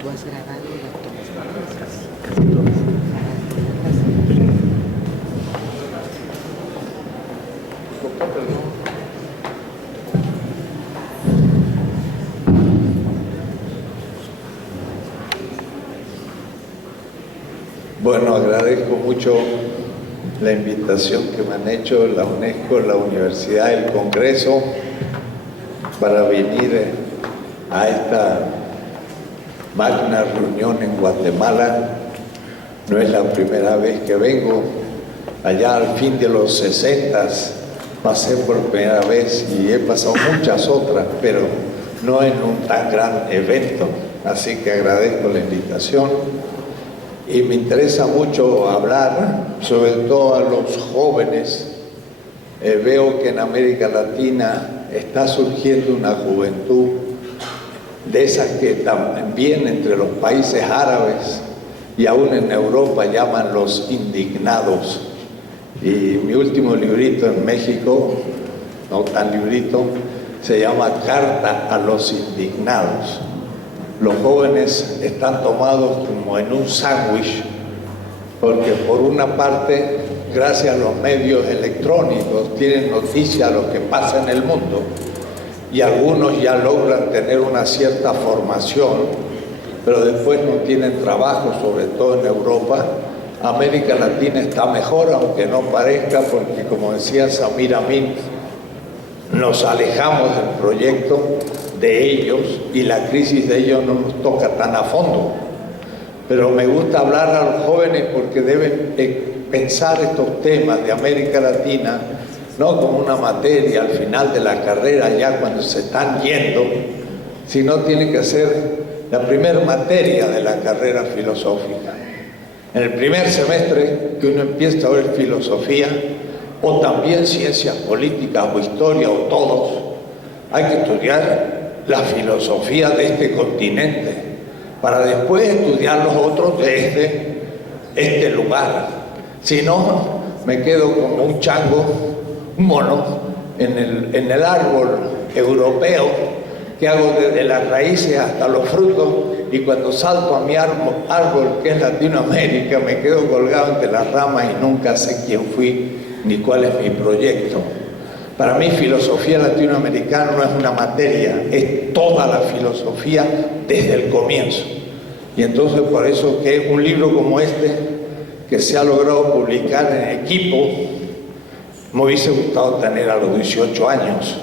¿Tú has grabado las tomas? Casi todas. Bueno, agradezco mucho la invitación que me han hecho la UNESCO, la Universidad, el Congreso, para venir a esta magna reunión en Guatemala. No es la primera vez que vengo. Allá al fin de los 60 pasé por primera vez y he pasado muchas otras, pero no en un tan gran evento. Así que agradezco la invitación. Y me interesa mucho hablar, sobre todo a los jóvenes. Veo que en América Latina está surgiendo una juventud de esas que también entre los países árabes y aún en Europa llaman los indignados. Y mi último librito en México, no tan librito, se llama Carta a los Indignados. Los jóvenes están tomados como en un sándwich, porque por una parte, gracias a los medios electrónicos, tienen noticia de lo que pasa en el mundo, y algunos ya logran tener una cierta formación, pero después no tienen trabajo, sobre todo en Europa. América Latina está mejor, aunque no parezca, porque como decía Samir Amin, nos alejamos del proyecto de ellos y la crisis de ellos no nos toca tan a fondo. Pero me gusta hablar a los jóvenes porque deben pensar estos temas de América Latina no como una materia al final de la carrera, ya cuando se están yendo, sino tiene que ser la primera materia de la carrera filosófica. En el primer semestre que uno empieza a ver filosofía, o también ciencias políticas o historia, o todos, hay que estudiar la filosofía de este continente, para después estudiar los otros desde este lugar. Si no, me quedo como un chango, un mono, en el árbol europeo, que hago desde las raíces hasta los frutos, y cuando salto a mi árbol, que es Latinoamérica, me quedo colgado entre las ramas y nunca sé quién fui ni cuál es mi proyecto. Para mí, filosofía latinoamericana no es una materia, es toda la filosofía desde el comienzo. Y entonces por eso que un libro como este, que se ha logrado publicar en equipo, me hubiese gustado tener a los 18 años,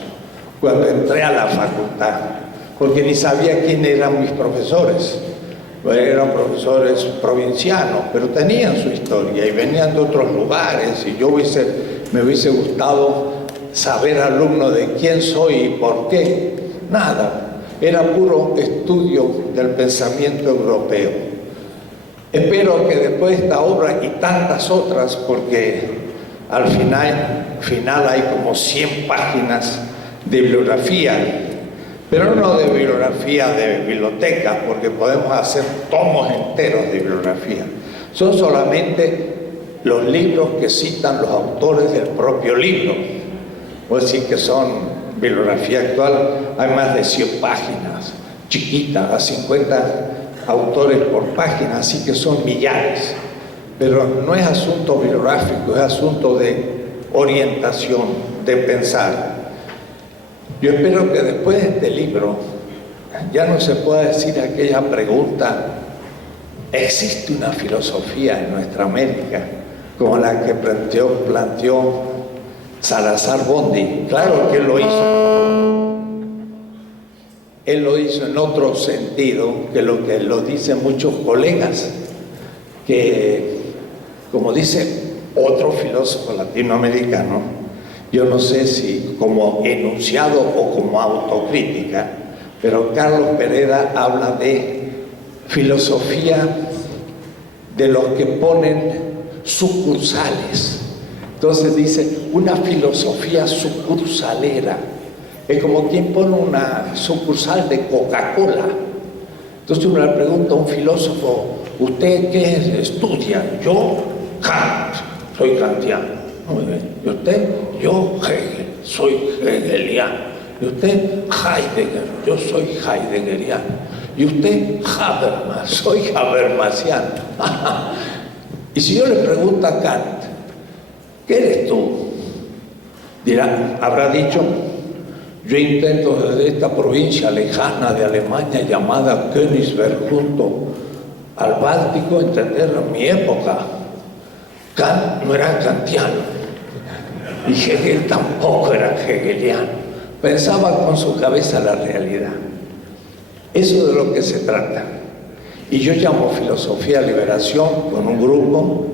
cuando entré a la facultad, porque ni sabía quién eran mis profesores. Eran profesores provincianos, pero tenían su historia y venían de otros lugares, y me hubiese gustado saber, alumno, de quién soy y por qué. Nada, era puro estudio del pensamiento europeo. Espero que después de esta obra y tantas otras, porque al final hay como 100 páginas de bibliografía, pero no de bibliografía de biblioteca, porque podemos hacer tomos enteros de bibliografía. Son solamente los libros que citan los autores del propio libro. Voy a decir que son bibliografía actual, hay más de 100 páginas, chiquitas, a 50 autores por página, así que son millares. Pero no es asunto bibliográfico, es asunto de orientación, de pensar. Yo espero que después de este libro ya no se pueda decir aquella pregunta: ¿existe una filosofía en nuestra América como la que planteó Salazar Bondi? Claro que él lo hizo. Él lo hizo en otro sentido que lo dicen muchos colegas, que, como dice otro filósofo latinoamericano, yo no sé si como enunciado o como autocrítica, pero Carlos Pereda habla de filosofía de los que ponen sucursales. Entonces dice, una filosofía sucursalera. Es como quien pone una sucursal de Coca-Cola. Entonces uno le pregunta a un filósofo, ¿usted qué estudia? Yo, Kant, soy kantiano. Muy bien. ¿Y usted? Yo, Hegel, soy hegeliano. Y usted, Heidegger, yo soy heideggeriano. Y usted, Habermas, soy habermasiano. Y si yo le pregunto a Kant, ¿qué eres tú? Dirá, habrá dicho, yo intento desde esta provincia lejana de Alemania llamada Königsberg junto al Báltico entender mi época. Kant no era kantiano y Hegel tampoco era hegeliano. Pensaba con su cabeza la realidad. Eso de lo que se trata. Y yo llamo filosofía liberación con un grupo,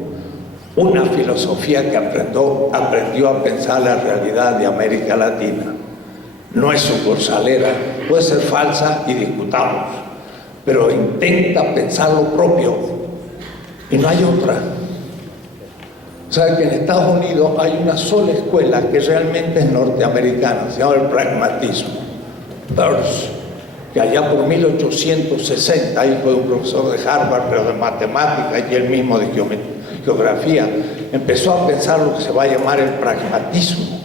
una filosofía que aprendió a pensar la realidad de América Latina. No es sucursalera, puede ser falsa y discutamos, pero intenta pensar lo propio y no hay otra. O sea que en Estados Unidos hay una sola escuela que realmente es norteamericana, se llama el pragmatismo. Peirce, que allá por 1860, ahí fue un profesor de Harvard, pero de matemáticas y él mismo de geografía, empezó a pensar lo que se va a llamar el pragmatismo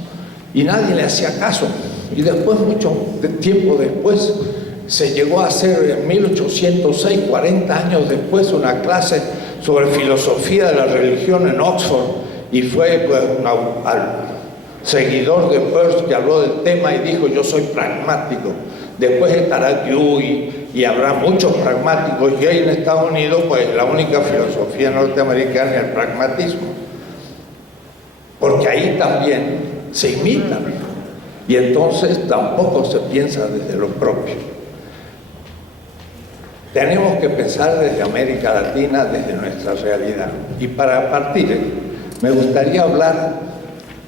y nadie le hacía caso. Y después, mucho tiempo después, se llegó a hacer en 1806, 40 años después, una clase sobre filosofía de la religión en Oxford y fue pues, al seguidor de Peirce que habló del tema y dijo yo soy pragmático. Después estará Dewey y habrá muchos pragmáticos y ahí en Estados Unidos pues la única filosofía norteamericana es el pragmatismo, porque ahí también se imitan y entonces tampoco se piensa desde lo propio. Tenemos que pensar desde América Latina, desde nuestra realidad. Y para partir, me gustaría hablar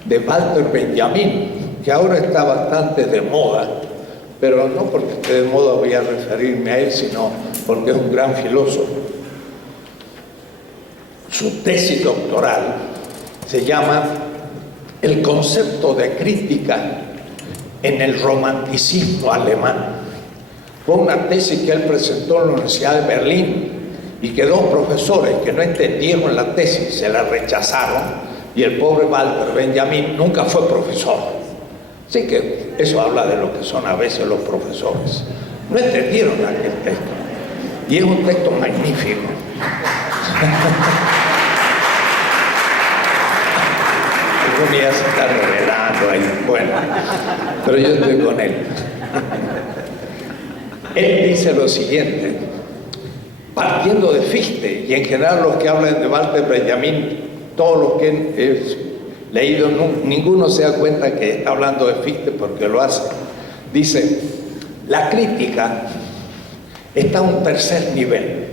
de Walter Benjamin, que ahora está bastante de moda, pero no porque esté de moda voy a referirme a él, sino porque es un gran filósofo. Su tesis doctoral se llama El concepto de crítica en el romanticismo alemán. Fue una tesis que él presentó en la Universidad de Berlín y que dos profesores que no entendieron la tesis se la rechazaron y el pobre Walter Benjamin nunca fue profesor. Así que eso habla de lo que son a veces los profesores. No entendieron aquel texto y es un texto magnífico. Algún día se está revelando ahí, bueno, pero yo estoy con él. Él dice lo siguiente, partiendo de Fichte, y en general los que hablan de Walter Benjamin, todos los que he leído, ninguno se da cuenta que está hablando de Fichte porque lo hace. Dice, la crítica está a un tercer nivel,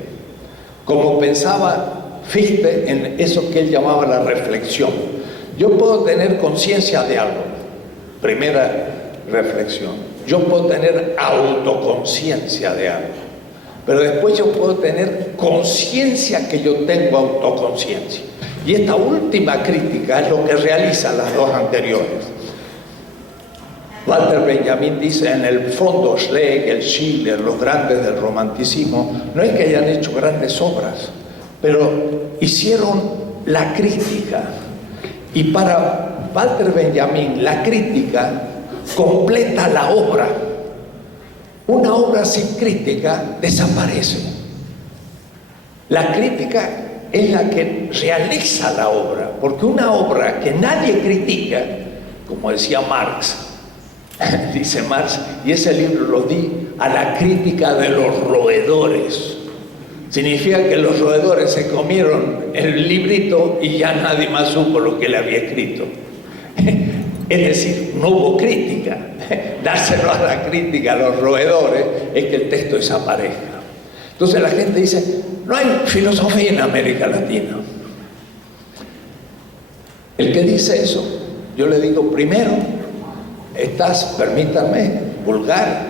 como pensaba Fichte en eso que él llamaba la reflexión. Yo puedo tener conciencia de algo, primera reflexión. Yo puedo tener autoconciencia de algo, pero después yo puedo tener conciencia que yo tengo autoconciencia. Y esta última crítica es lo que realizan las dos anteriores. Walter Benjamin dice, en el fondo Schlegel, Schiller, los grandes del romanticismo, no es que hayan hecho grandes obras, pero hicieron la crítica. Y para Walter Benjamin, la crítica completa la obra. Una obra sin crítica desaparece. La crítica es la que realiza la obra, porque una obra que nadie critica, como decía Marx, dice Marx, y ese libro lo di a la crítica de los roedores. Significa que los roedores se comieron el librito y ya nadie más supo lo que le había escrito. Es decir, no hubo crítica. Dárselo a la crítica a los roedores es que el texto desaparezca. Entonces la gente dice, no hay filosofía en América Latina. El que dice eso, yo le digo, primero, estás, permítanme, vulgar,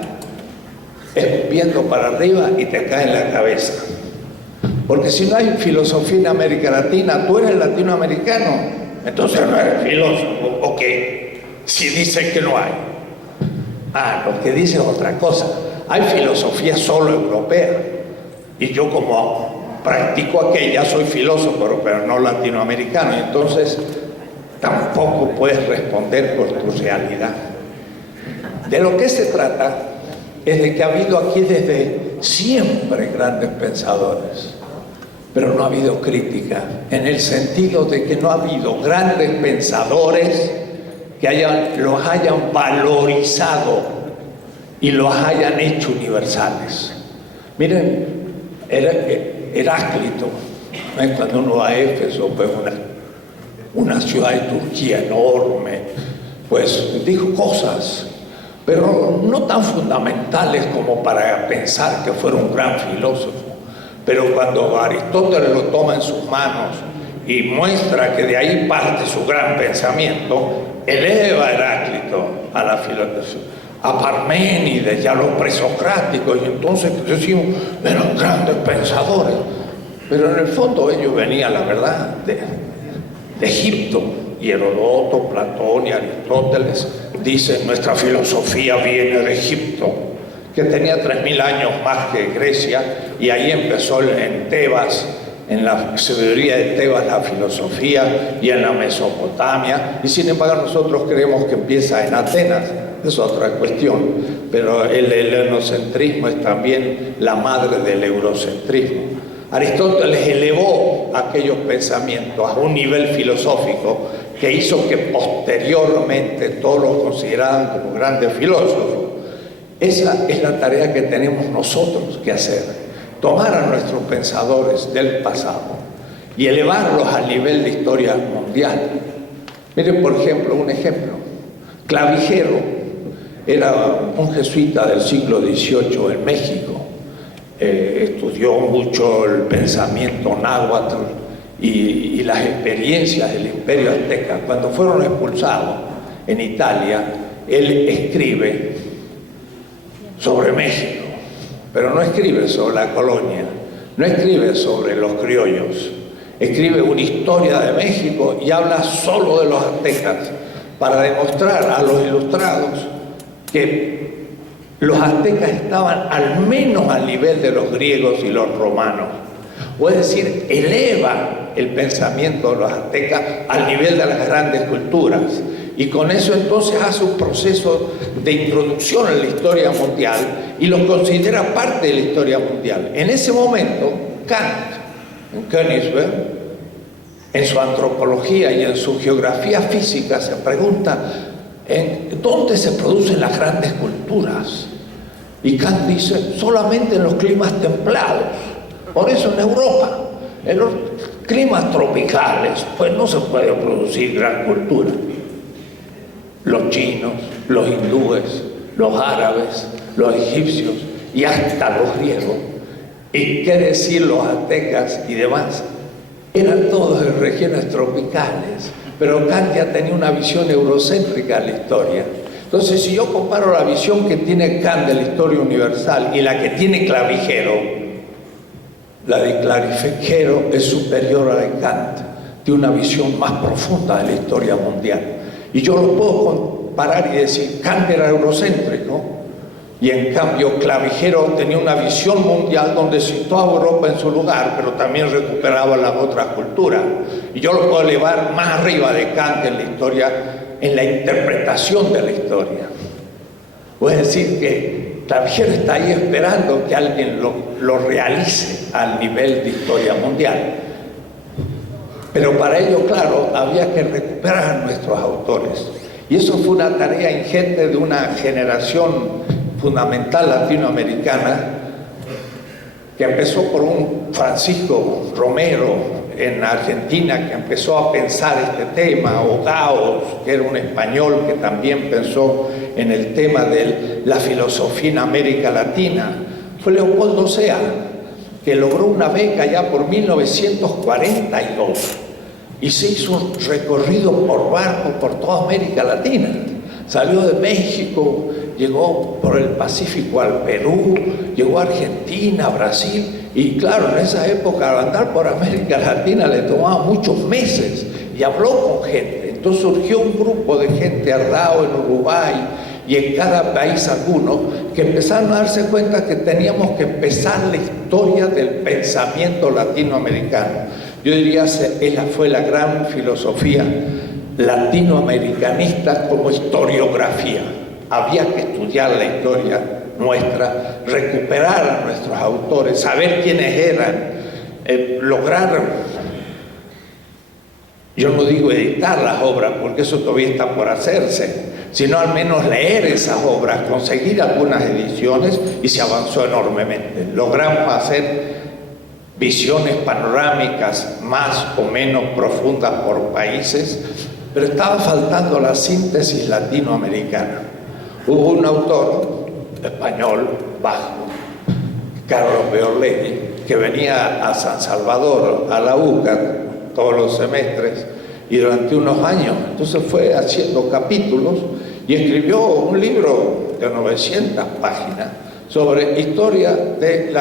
escupiendo para arriba y te cae en la cabeza. Porque si no hay filosofía en América Latina, tú eres latinoamericano, entonces no eres filósofo, ¿o qué? Si dice que no hay. Lo que dice es otra cosa. Hay filosofía solo europea. Y yo como practico aquella, soy filósofo, pero no latinoamericano. Entonces, tampoco puedes responder por tu realidad. De lo que se trata es de que ha habido aquí desde siempre grandes pensadores, pero no ha habido crítica, en el sentido de que no ha habido grandes pensadores que los hayan valorizado y los hayan hecho universales. Miren, Heráclito, cuando uno va a Éfeso, pues una ciudad de Turquía enorme, pues dijo cosas, pero no tan fundamentales como para pensar que fuera un gran filósofo. Pero cuando Aristóteles lo toma en sus manos y muestra que de ahí parte su gran pensamiento, eleva a Heráclito a la filosofía, a Parménides y a los presocráticos, y entonces decimos, eran grandes pensadores. Pero en el fondo ellos venían, la verdad, de Egipto, y Heródoto, Platón y Aristóteles dicen, nuestra filosofía viene de Egipto, que tenía 3000 años más que Grecia, y ahí empezó en Tebas, en la sabiduría de Tebas, la filosofía, y en la Mesopotamia, y sin embargo nosotros creemos que empieza en Atenas. Es otra cuestión, pero el helenocentrismo es también la madre del eurocentrismo. Aristóteles elevó aquellos pensamientos a un nivel filosófico que hizo que posteriormente todos los consideraran como grandes filósofos. Esa es la tarea que tenemos nosotros que hacer, tomar a nuestros pensadores del pasado y elevarlos al nivel de historia mundial. Miren, por ejemplo, un ejemplo. Clavijero era un jesuita del siglo XVIII en México. Estudió mucho el pensamiento náhuatl y las experiencias del Imperio Azteca. Cuando fueron expulsados en Italia, él escribe sobre México, pero no escribe sobre la colonia, no escribe sobre los criollos, escribe una historia de México y habla solo de los aztecas para demostrar a los ilustrados que los aztecas estaban al menos al nivel de los griegos y los romanos. O es decir, eleva el pensamiento de los aztecas al nivel de las grandes culturas. Y con eso entonces hace un proceso de introducción en la historia mundial y los considera parte de la historia mundial. En ese momento, Kant, en Königsberg, en su antropología y en su geografía física, se pregunta ¿en dónde se producen las grandes culturas? Y Kant dice, solamente en los climas templados. Por eso en Europa, en los climas tropicales, pues no se puede producir gran cultura. Los chinos, los hindúes, los árabes, los egipcios y hasta los griegos, y qué decir los aztecas y demás, eran todos de regiones tropicales. Pero Kant ya tenía una visión eurocéntrica de la historia. Entonces, si yo comparo la visión que tiene Kant de la historia universal y la que tiene Clavijero, la de Clavijero es superior a la de Kant, tiene una visión más profunda de la historia mundial. Y yo lo puedo comparar y decir, Kant era eurocéntrico, y en cambio Clavijero tenía una visión mundial donde situaba a Europa en su lugar, pero también recuperaba las otras culturas. Y yo lo puedo elevar más arriba de Kant en la historia, en la interpretación de la historia. O es decir, que Clavijero está ahí esperando que alguien lo realice al nivel de historia mundial. Pero para ello, claro, había que recuperar a nuestros autores. Y eso fue una tarea ingente de una generación fundamental latinoamericana que empezó por un Francisco Romero en Argentina, que empezó a pensar este tema, o Gauss, que era un español que también pensó en el tema de la filosofía en América Latina. Fue Leopoldo Sea, que logró una beca ya por 1942 y se hizo un recorrido por barco por toda América Latina. Salió de México, llegó por el Pacífico al Perú, llegó a Argentina, Brasil, y claro, en esa época al andar por América Latina le tomaba muchos meses y habló con gente. Entonces surgió un grupo de gente Ardao en Uruguay y en cada país alguno, que empezaron a darse cuenta que teníamos que empezar la historia del pensamiento latinoamericano. Yo diría que esa fue la gran filosofía latinoamericanista como historiografía. había que estudiar la historia nuestra, recuperar a nuestros autores, saber quiénes eran, lograr, yo no digo editar las obras, porque eso todavía está por hacerse, sino al menos leer esas obras, conseguir algunas ediciones, y se avanzó enormemente. Logramos hacer visiones panorámicas más o menos profundas por países, pero estaba faltando la síntesis latinoamericana. Hubo un autor español, vasco, Carlos Beorlegui, que venía a San Salvador, a la UCA, todos los semestres, y durante unos años, entonces fue haciendo capítulos y escribió un libro de 900 páginas sobre historia del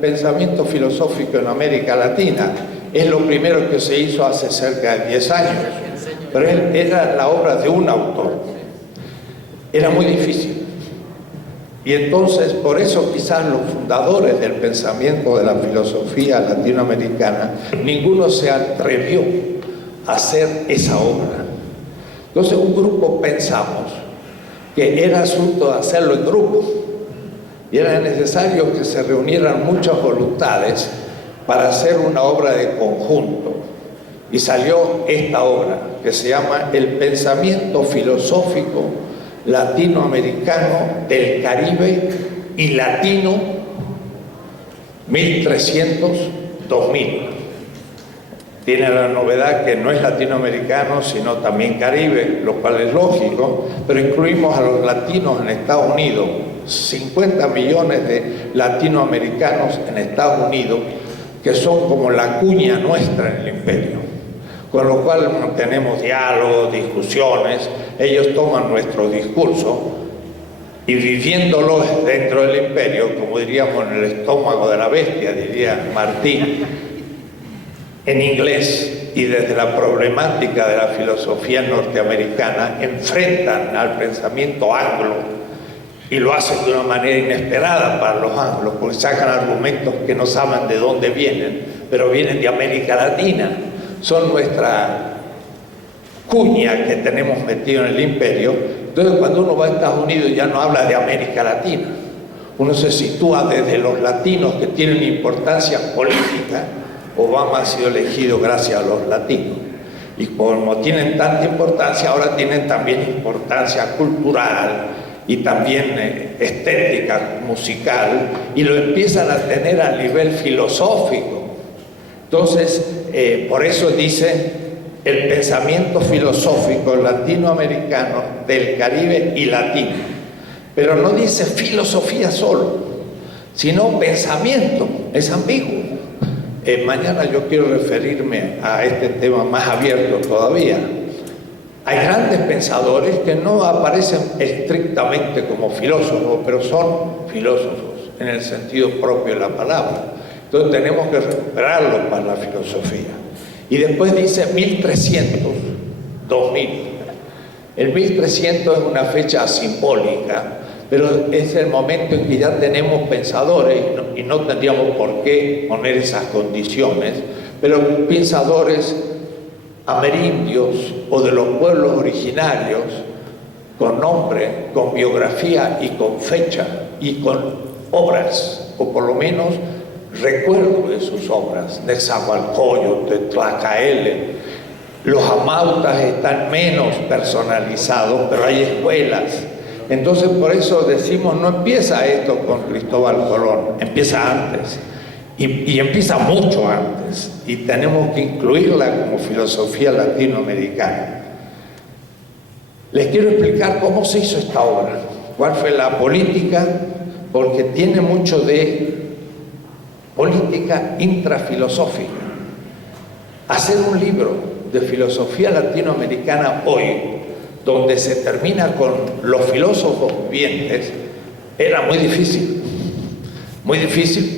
pensamiento filosófico en América Latina. Es lo primero que se hizo hace cerca de 10 años, pero era la obra de un autor. Era muy difícil. Y entonces, por eso quizás los fundadores del pensamiento de la filosofía latinoamericana, ninguno se atrevió a hacer esa obra. Entonces un grupo pensamos que era asunto de hacerlo en grupo, y era necesario que se reunieran muchas voluntades para hacer una obra de conjunto. Y salió esta obra, que se llama El pensamiento filosófico latinoamericano del Caribe y latino 1300-2000. Tiene la novedad que no es latinoamericano, sino también Caribe, lo cual es lógico, pero incluimos a los latinos en Estados Unidos, 50 millones de latinoamericanos en Estados Unidos, que son como la cuña nuestra en el imperio. Con lo cual tenemos diálogos, discusiones, ellos toman nuestro discurso y viviéndolo dentro del imperio, como diríamos en el estómago de la bestia, diría Martín, en inglés y desde la problemática de la filosofía norteamericana, enfrentan al pensamiento anglo y lo hacen de una manera inesperada para los anglos, porque sacan argumentos que no saben de dónde vienen, pero vienen de América Latina. Son nuestra cuña que tenemos metido en el imperio. Entonces cuando uno va a Estados Unidos ya no habla de América Latina, uno se sitúa desde los latinos que tienen importancia política. Obama ha sido elegido gracias a los latinos, y como tienen tanta importancia, ahora tienen también importancia cultural y también estética, musical, y lo empiezan a tener a nivel filosófico. Entonces, por eso dice el pensamiento filosófico latinoamericano del Caribe y latino, pero no dice filosofía solo, sino pensamiento, es ambiguo. Mañana yo quiero referirme a este tema más abierto todavía. Hay grandes pensadores que no aparecen estrictamente como filósofos, pero son filósofos en el sentido propio de la palabra. Entonces tenemos que recuperarlo para la filosofía. Y después dice 1300, 2000. El 1300 es una fecha simbólica, pero es el momento en que ya tenemos pensadores, y no tendríamos por qué poner esas condiciones, pero pensadores amerindios o de los pueblos originarios, con nombre, con biografía y con fecha, y con obras, o por lo menos recuerdo de sus obras, de Nezahualcóyotl, de Tlacaele. Los amautas están menos personalizados, pero hay escuelas. Entonces por eso decimos, no empieza esto con Cristóbal Colón, empieza antes, y empieza mucho antes, y tenemos que incluirla como filosofía latinoamericana. Les quiero explicar cómo se hizo esta obra, cuál fue la política, porque tiene mucho de política intrafilosófica. Hacer un libro de filosofía latinoamericana hoy, donde se termina con los filósofos vivientes, era muy difícil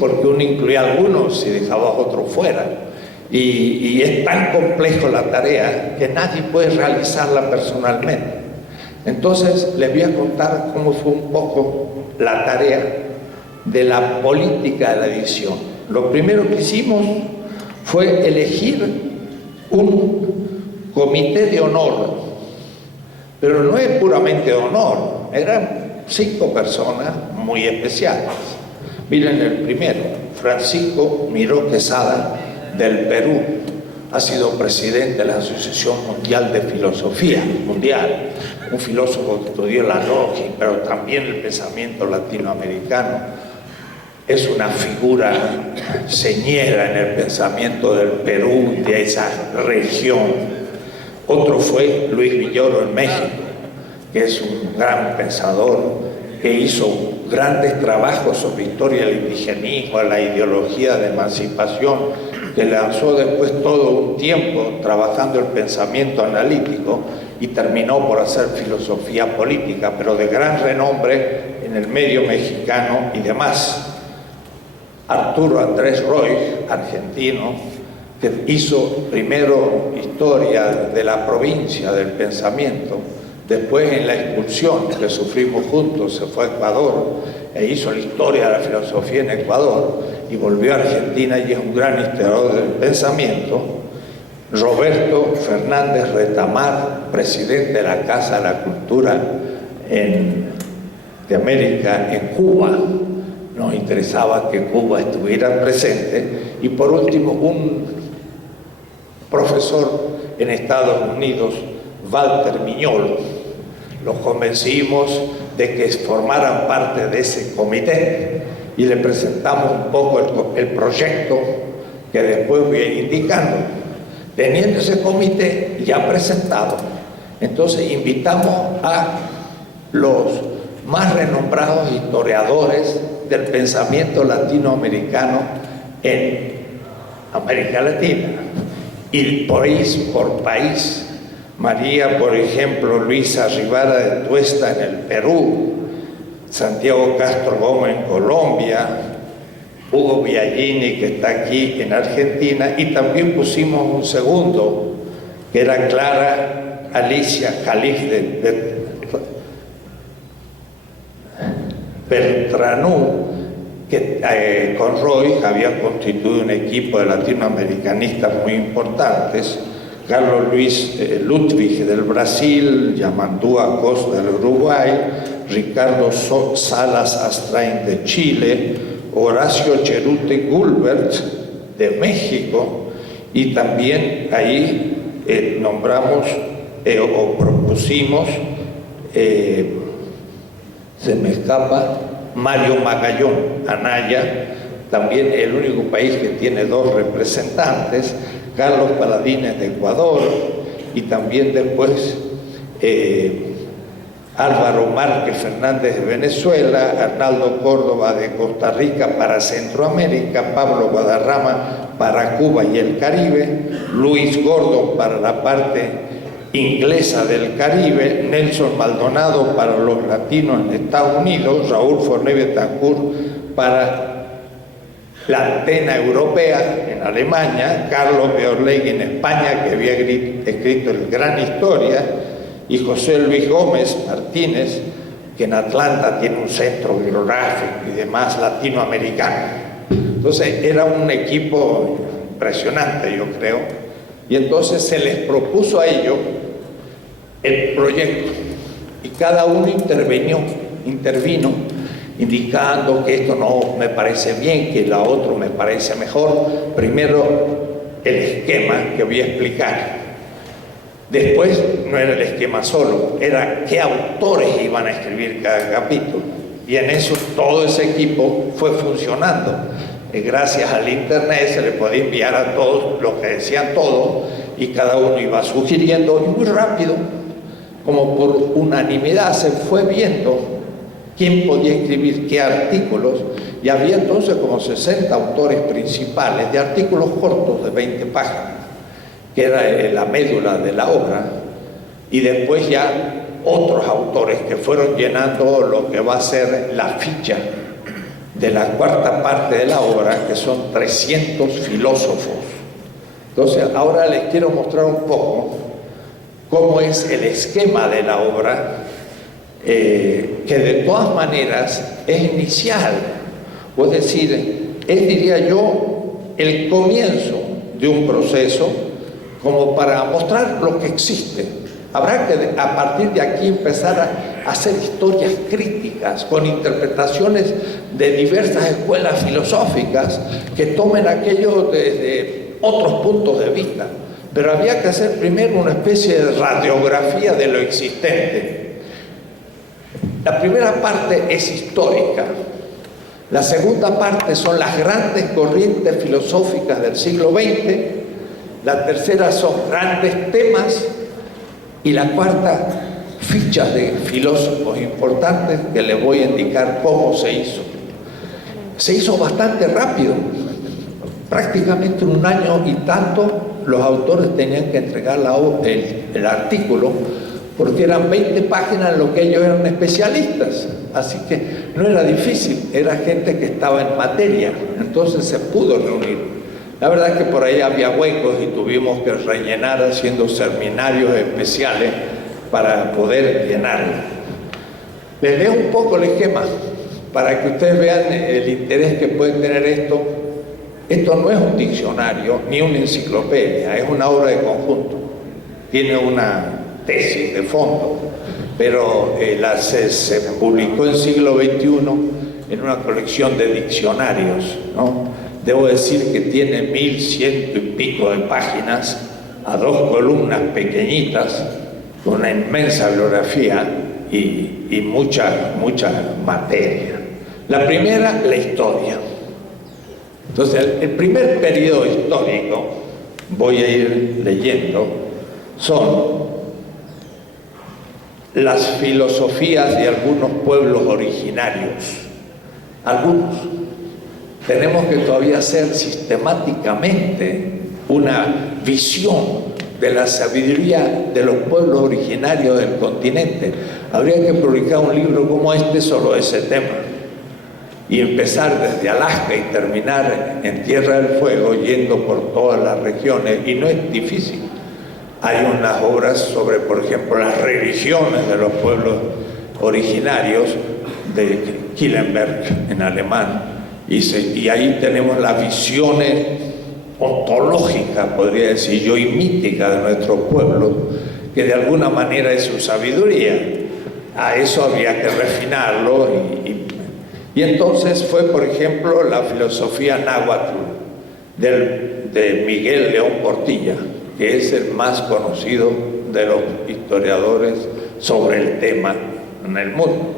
porque uno incluía a algunos y dejaba a otros fuera, y es tan complejo la tarea que nadie puede realizarla personalmente. Entonces les voy a contar cómo fue un poco la tarea de la política de la edición. Lo primero que hicimos fue elegir un comité de honor, pero no es puramente de honor, no, eran 5 personas muy especiales. Miren el primero, Francisco Miró Quesada, del Perú. Ha sido presidente de la Asociación Mundial de Filosofía Mundial, un filósofo que estudió la lógica, pero también el pensamiento latinoamericano. Es una figura señera en el pensamiento del Perú, de esa región. Otro fue Luis Villoro en México, que es un gran pensador, que hizo grandes trabajos sobre historia del indigenismo, la ideología de emancipación, que lanzó después todo un tiempo trabajando el pensamiento analítico y terminó por hacer filosofía política, pero de gran renombre en el medio mexicano y demás. Arturo Andrés Roy, argentino, que hizo primero historia de la provincia del pensamiento, después en la expulsión que sufrimos juntos se fue a Ecuador e hizo la historia de la filosofía en Ecuador y volvió a Argentina y es un gran historiador del pensamiento. Roberto Fernández Retamar, presidente de la Casa de la Cultura de América en Cuba. Nos interesaba que Cuba estuviera presente. Y por último, un profesor en Estados Unidos, Walter Miñolo. Los convencimos de que formaran parte de ese comité y le presentamos un poco el proyecto que después voy a ir indicando. Teniendo ese comité ya presentado, entonces invitamos a los más renombrados historiadores del pensamiento latinoamericano en América Latina, y país por país. María, por ejemplo, Luisa Rivara de Tuesta en el Perú, Santiago Castro Gómez en Colombia, Hugo Biagini, que está aquí en Argentina, y también pusimos un segundo, que era Clara Alicia Jalif de Beltranú, que con Roy había constituido un equipo de latinoamericanistas muy importantes. Carlos Luis Ludwig del Brasil, Yamandúa Costa del Uruguay, Ricardo Salas Astrain de Chile, Horacio Cherute Gulbert de México, y también ahí nombramos o propusimos, se me escapa, Mario Magallón Anaya, también el único país que tiene 2 representantes, Carlos Paladines de Ecuador, y también después Álvaro Márquez Fernández de Venezuela, Arnaldo Córdoba de Costa Rica para Centroamérica, Pablo Guadarrama para Cuba y el Caribe, Luis Gordon para la parte inglesa del Caribe, Nelson Maldonado para los latinos en Estados Unidos, Raúl Forné Betancourt para la antena europea en Alemania, Carlos Beorlegui en España, que había escrito el Gran Historia, y José Luis Gómez Martínez, que en Atlanta tiene un centro bibliográfico y demás latinoamericano. Entonces era un equipo impresionante, yo creo, y entonces se les propuso a ellos el proyecto, y cada uno intervino indicando que esto no me parece bien, que la otra me parece mejor. Primero el esquema que voy a explicar. Después no era el esquema solo, era qué autores iban a escribir cada capítulo. Y en eso todo ese equipo fue funcionando. Gracias al internet se le podía enviar a todos lo que decían todos, y cada uno iba sugiriendo, y muy rápido, como por unanimidad, se fue viendo quién podía escribir qué artículos, y había entonces como 60 autores principales de artículos cortos de 20 páginas, que era la médula de la obra, y después ya otros autores que fueron llenando lo que va a ser la ficha de la 4ª parte de la obra, que son 300 filósofos. Entonces ahora les quiero mostrar un poco cómo es el esquema de la obra, que de todas maneras es inicial, o es decir, es, diría yo, el comienzo de un proceso como para mostrar lo que existe. Habrá que a partir de aquí empezar hacer historias críticas con interpretaciones de diversas escuelas filosóficas que tomen aquello desde otros puntos de vista. Pero había que hacer primero una especie de radiografía de lo existente. La primera parte es histórica. La segunda parte son las grandes corrientes filosóficas del siglo XX. La tercera son grandes temas. Y la cuarta, fichas de filósofos importantes que les voy a indicar cómo se hizo. Se hizo bastante rápido. Prácticamente en un año y tanto los autores tenían que entregar el artículo, porque eran 20 páginas en lo que ellos eran especialistas. Así que no era difícil, era gente que estaba en materia, entonces se pudo reunir. La verdad es que por ahí había huecos y tuvimos que rellenar haciendo seminarios especiales para poder llenarlo. Les leo un poco el esquema para que ustedes vean el interés que puede tener esto. Esto no es un diccionario ni una enciclopedia, es una obra de conjunto. Tiene una tesis de fondo, pero se publicó en siglo XXI en una colección de diccionarios, ¿no? Debo decir que tiene 1100 y pico de páginas, a 2 columnas pequeñitas, con una inmensa bibliografía y mucha materia. La primera, la historia. Entonces, el primer periodo histórico, voy a ir leyendo, son las filosofías de algunos pueblos originarios. Algunos. Tenemos que todavía hacer sistemáticamente una visión de la sabiduría de los pueblos originarios del continente. Habría que publicar un libro como este sobre ese tema y empezar desde Alaska y terminar en Tierra del Fuego, yendo por todas las regiones, y no es difícil. Hay unas obras sobre, por ejemplo, las religiones de los pueblos originarios de Killenberg en alemán, y ahí tenemos las visiones ontológicas, podría decir yo, y míticas de nuestro pueblo, que de alguna manera es su sabiduría. A eso había que refinarlo y entonces fue, por ejemplo, la filosofía náhuatl de Miguel León Portilla, que es el más conocido de los historiadores sobre el tema en el mundo.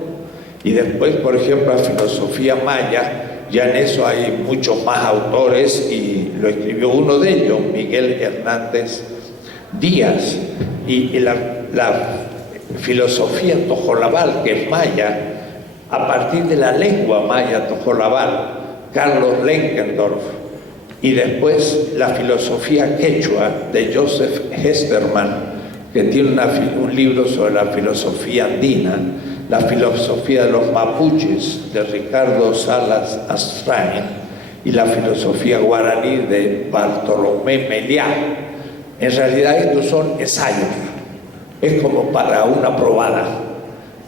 Y después, por ejemplo, la filosofía maya, ya en eso hay muchos más autores, y lo escribió uno de ellos, Miguel Hernández Díaz. Y la filosofía tojolabal, que es maya, a partir de la lengua maya tojolabal, Carlos Lenkendorf. Y después la filosofía quechua de Joseph Hesterman, que tiene un libro sobre la filosofía andina. La filosofía de los mapuches de Ricardo Salas Astraña y la filosofía guaraní de Bartolomé Meliá. En realidad estos son ensayos, es como para una probada,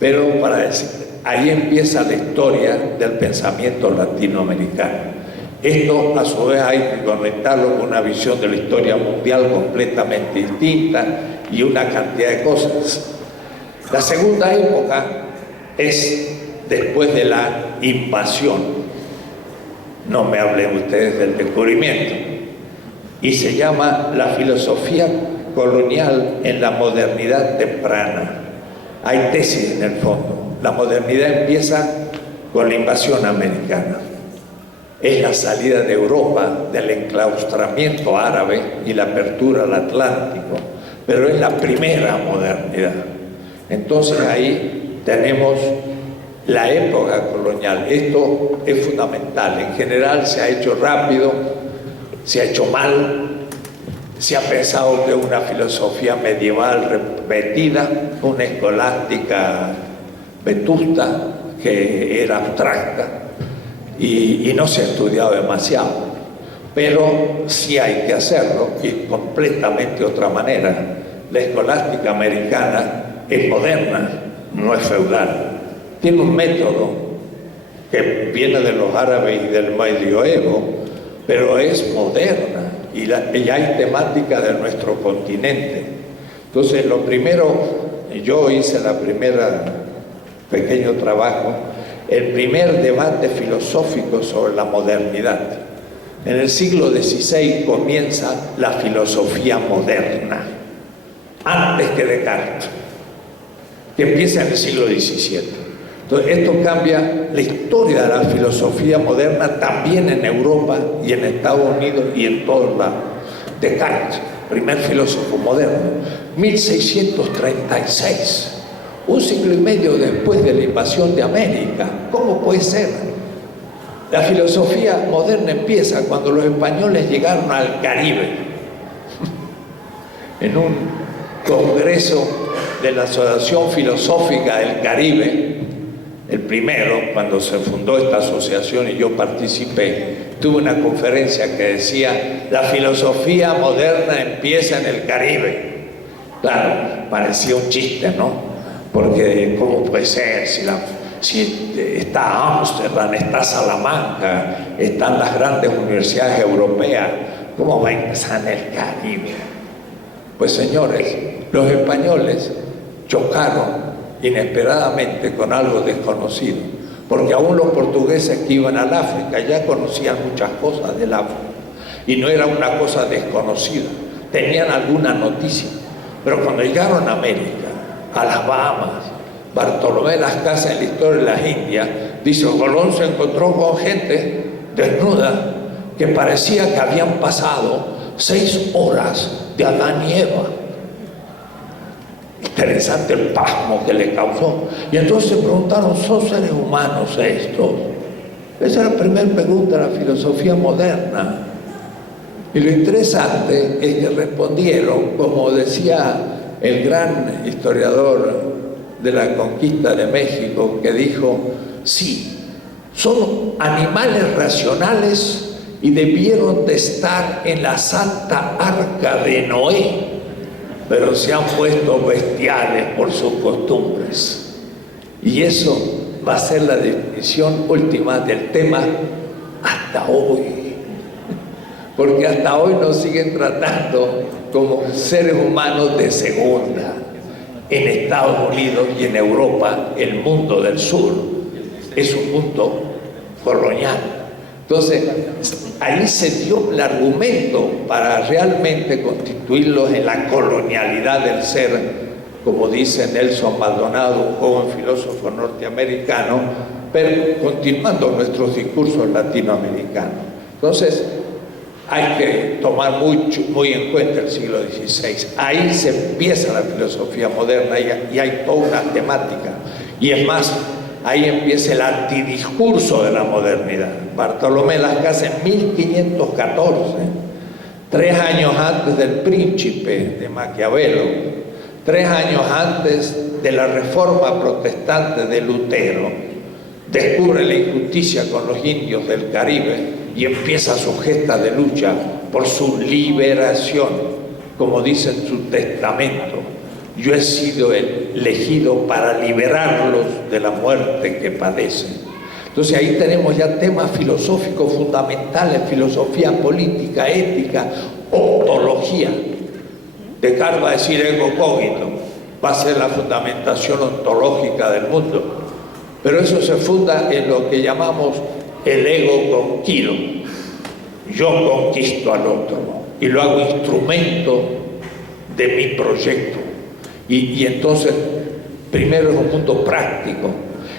pero para decir, ahí empieza la historia del pensamiento latinoamericano. Esto a su vez hay que conectarlo con una visión de la historia mundial completamente distinta y una cantidad de cosas. La segunda época es después de la invasión. No me hablen ustedes del descubrimiento. Y se llama la filosofía colonial en la modernidad temprana. Hay tesis en el fondo. La modernidad empieza con la invasión americana. Es la salida de Europa del enclaustramiento árabe y la apertura al Atlántico, pero es la primera modernidad. Entonces ahí tenemos la época colonial. Esto es fundamental. En general se ha hecho rápido, se ha hecho mal, se ha pensado que es una filosofía medieval repetida, una escolástica vetusta que era abstracta y no se ha estudiado demasiado. Pero sí hay que hacerlo, y completamente de otra manera. La escolástica americana es moderna, no es feudal. Tiene un método que viene de los árabes y del medioevo, pero es moderna y hay temática de nuestro continente. Entonces, lo primero, yo hice la primera pequeño trabajo, el primer debate filosófico sobre la modernidad. En el siglo XVI comienza la filosofía moderna, antes que Descartes, que empieza en el siglo XVII. Entonces, esto cambia la historia de la filosofía moderna también en Europa y en Estados Unidos y en todos lados. Descartes, primer filósofo moderno, 1636, un siglo y medio después de la invasión de América. ¿Cómo puede ser? La filosofía moderna empieza cuando los españoles llegaron al Caribe, en un congreso de la Asociación Filosófica del Caribe, el primero, cuando se fundó esta asociación y yo participé, tuve una conferencia que decía: la filosofía moderna empieza en el Caribe. Claro, parecía un chiste, ¿no? Porque ¿cómo puede ser? Si está Ámsterdam, está Salamanca, están las grandes universidades europeas, ¿cómo va a empezar en el Caribe? Pues señores, los españoles chocaron inesperadamente con algo desconocido, porque aún los portugueses que iban al África ya conocían muchas cosas del África, y no era una cosa desconocida, tenían alguna noticia, pero cuando llegaron a América, a las Bahamas, Bartolomé Las Casas en la historia de las Indias dice: Colón se encontró con gente desnuda que parecía que habían pasado 6 horas de Adán y Eva. Interesante el pasmo que le causó. Y entonces se preguntaron: ¿son seres humanos estos? Esa es la primera pregunta de la filosofía moderna. Y lo interesante es que respondieron, como decía el gran historiador de la conquista de México, que dijo: sí, son animales racionales y debieron de estar en la santa arca de Noé, pero se han puesto bestiales por sus costumbres. Y eso va a ser la definición última del tema hasta hoy, porque hasta hoy nos siguen tratando como seres humanos de segunda. En Estados Unidos y en Europa, el mundo del sur es un mundo colonial. Entonces, ahí se dio el argumento para realmente constituirlos en la colonialidad del ser, como dice Nelson Maldonado, un joven filósofo norteamericano, pero continuando nuestros discursos latinoamericanos. Entonces, hay que tomar muy en cuenta el siglo XVI. Ahí se empieza la filosofía moderna y hay toda una temática. Y es más, ahí empieza el antidiscurso de la modernidad. Bartolomé Las Casas en 1514, 3 años antes del Príncipe de Maquiavelo, 3 años antes de la Reforma Protestante de Lutero, descubre la injusticia con los indios del Caribe y empieza su gesta de lucha por su liberación, como dice en su testamento: yo he sido elegido para liberarlos de la muerte que padecen. Entonces ahí tenemos ya temas filosóficos fundamentales: filosofía política, ética, ontología. Descartes va a decir ego cogito, va a ser la fundamentación ontológica del mundo, pero eso se funda en lo que llamamos el ego conquilo. Yo conquisto al otro y lo hago instrumento de mi proyecto. Y entonces, primero es un mundo práctico,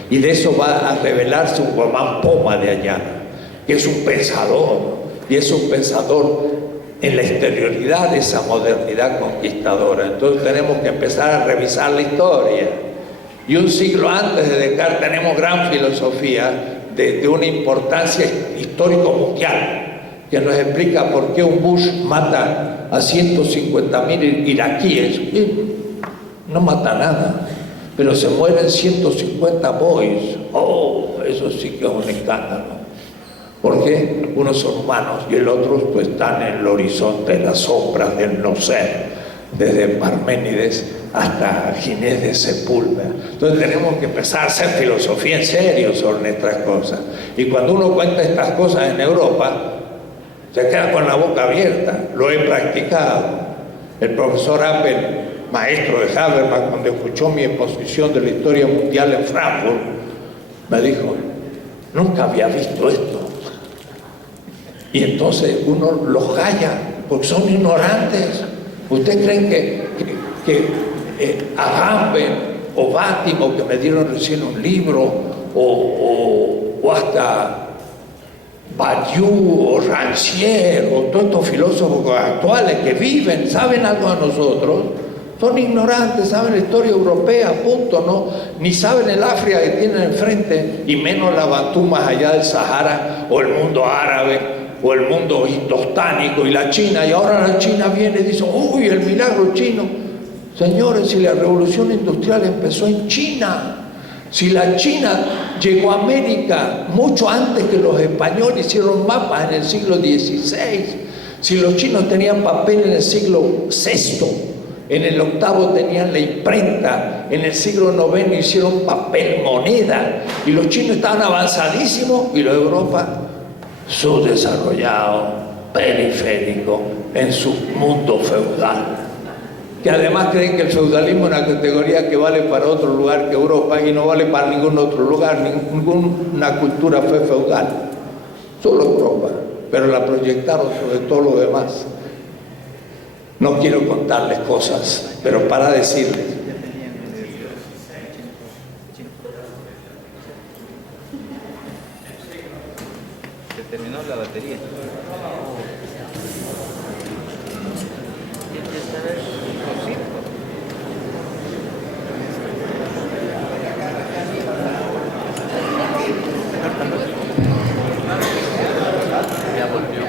y de eso va a revelarse un Guamán Poma de Ayala, que es un pensador, y es un pensador en la exterioridad de esa modernidad conquistadora. Entonces tenemos que empezar a revisar la historia. Y un siglo antes de Descartes tenemos gran filosofía de una importancia histórico mundial, que nos explica por qué un Bush mata a 150.000 iraquíes. No mata nada, pero se mueren 150 boys. Oh, eso sí que es un escándalo. Porque unos son humanos y el otro pues están en el horizonte de las sombras del no ser, desde Parménides hasta Ginés de Sepúlveda. Entonces tenemos que empezar a hacer filosofía en serio sobre nuestras cosas. Y cuando uno cuenta estas cosas en Europa, se queda con la boca abierta. Lo he practicado. El profesor Appel maestro de Habermas, cuando escuchó mi exposición de la historia mundial en Frankfurt, me dijo, nunca había visto esto. Y entonces uno los calla, porque son ignorantes. ¿Ustedes creen que Agamben o Bátimo, que me dieron recién un libro, o hasta Badiou o Rancière o todos estos filósofos actuales que viven, saben algo de nosotros? Son ignorantes, saben la historia europea, punto, ¿no? Ni saben el África que tienen enfrente, y menos la Bantú más allá del Sahara, o el mundo árabe, o el mundo indostánico, y la China. Y ahora la China viene y dice, uy, el milagro chino. Señores, si la revolución industrial empezó en China, si la China llegó a América mucho antes que los españoles hicieron mapas en el siglo XVI, si los chinos tenían papel en el siglo VI, en el VIII tenían la imprenta, en el siglo IX hicieron papel moneda, y los chinos estaban avanzadísimos, y los de Europa subdesarrollados, periféricos, en su mundo feudal, que además creen que el feudalismo es una categoría que vale para otro lugar que Europa y no vale para ningún otro lugar. Ninguna cultura fue feudal, solo Europa, pero la proyectaron sobre todo lo demás. No quiero contarles cosas, pero para decirles, se terminó la batería. Ya volvió.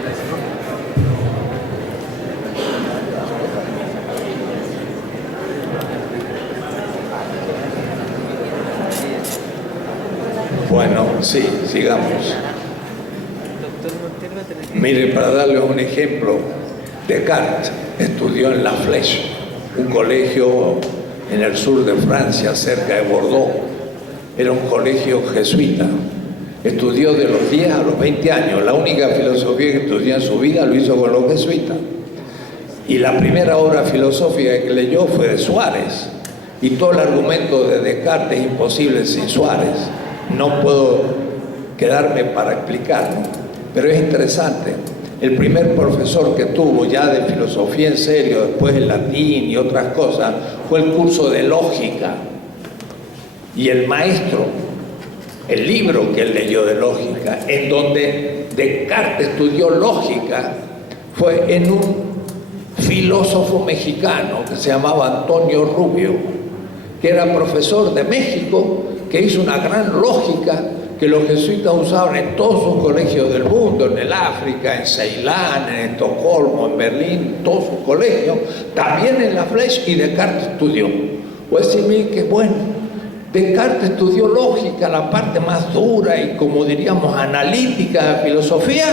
bueno, sí, sigamos. Mire, para darles un ejemplo, Descartes estudió en La Flèche, un colegio en el sur de Francia, cerca de Bordeaux. Era un colegio jesuita. Estudió de los 10 a los 20 años. La única filosofía que estudió en su vida lo hizo con los jesuitas. Y la primera obra filosófica que leyó fue de Suárez. Y todo el argumento de Descartes es imposible sin Suárez. No puedo quedarme para explicarlo, pero es interesante. El primer profesor que tuvo ya de filosofía en serio, después el latín y otras cosas, fue el curso de lógica. Y el maestro, el libro que él leyó de lógica, en donde Descartes estudió lógica, fue en un filósofo mexicano que se llamaba Antonio Rubio, que era profesor de México, que hizo una gran lógica que los jesuitas usaban en todos sus colegios del mundo, en el África, en Ceilán, en Estocolmo, en Berlín, en todos sus colegios, también en La Flèche, y Descartes estudió. Pues decirme que bueno, Descartes estudió lógica, la parte más dura y, como diríamos, analítica de filosofía,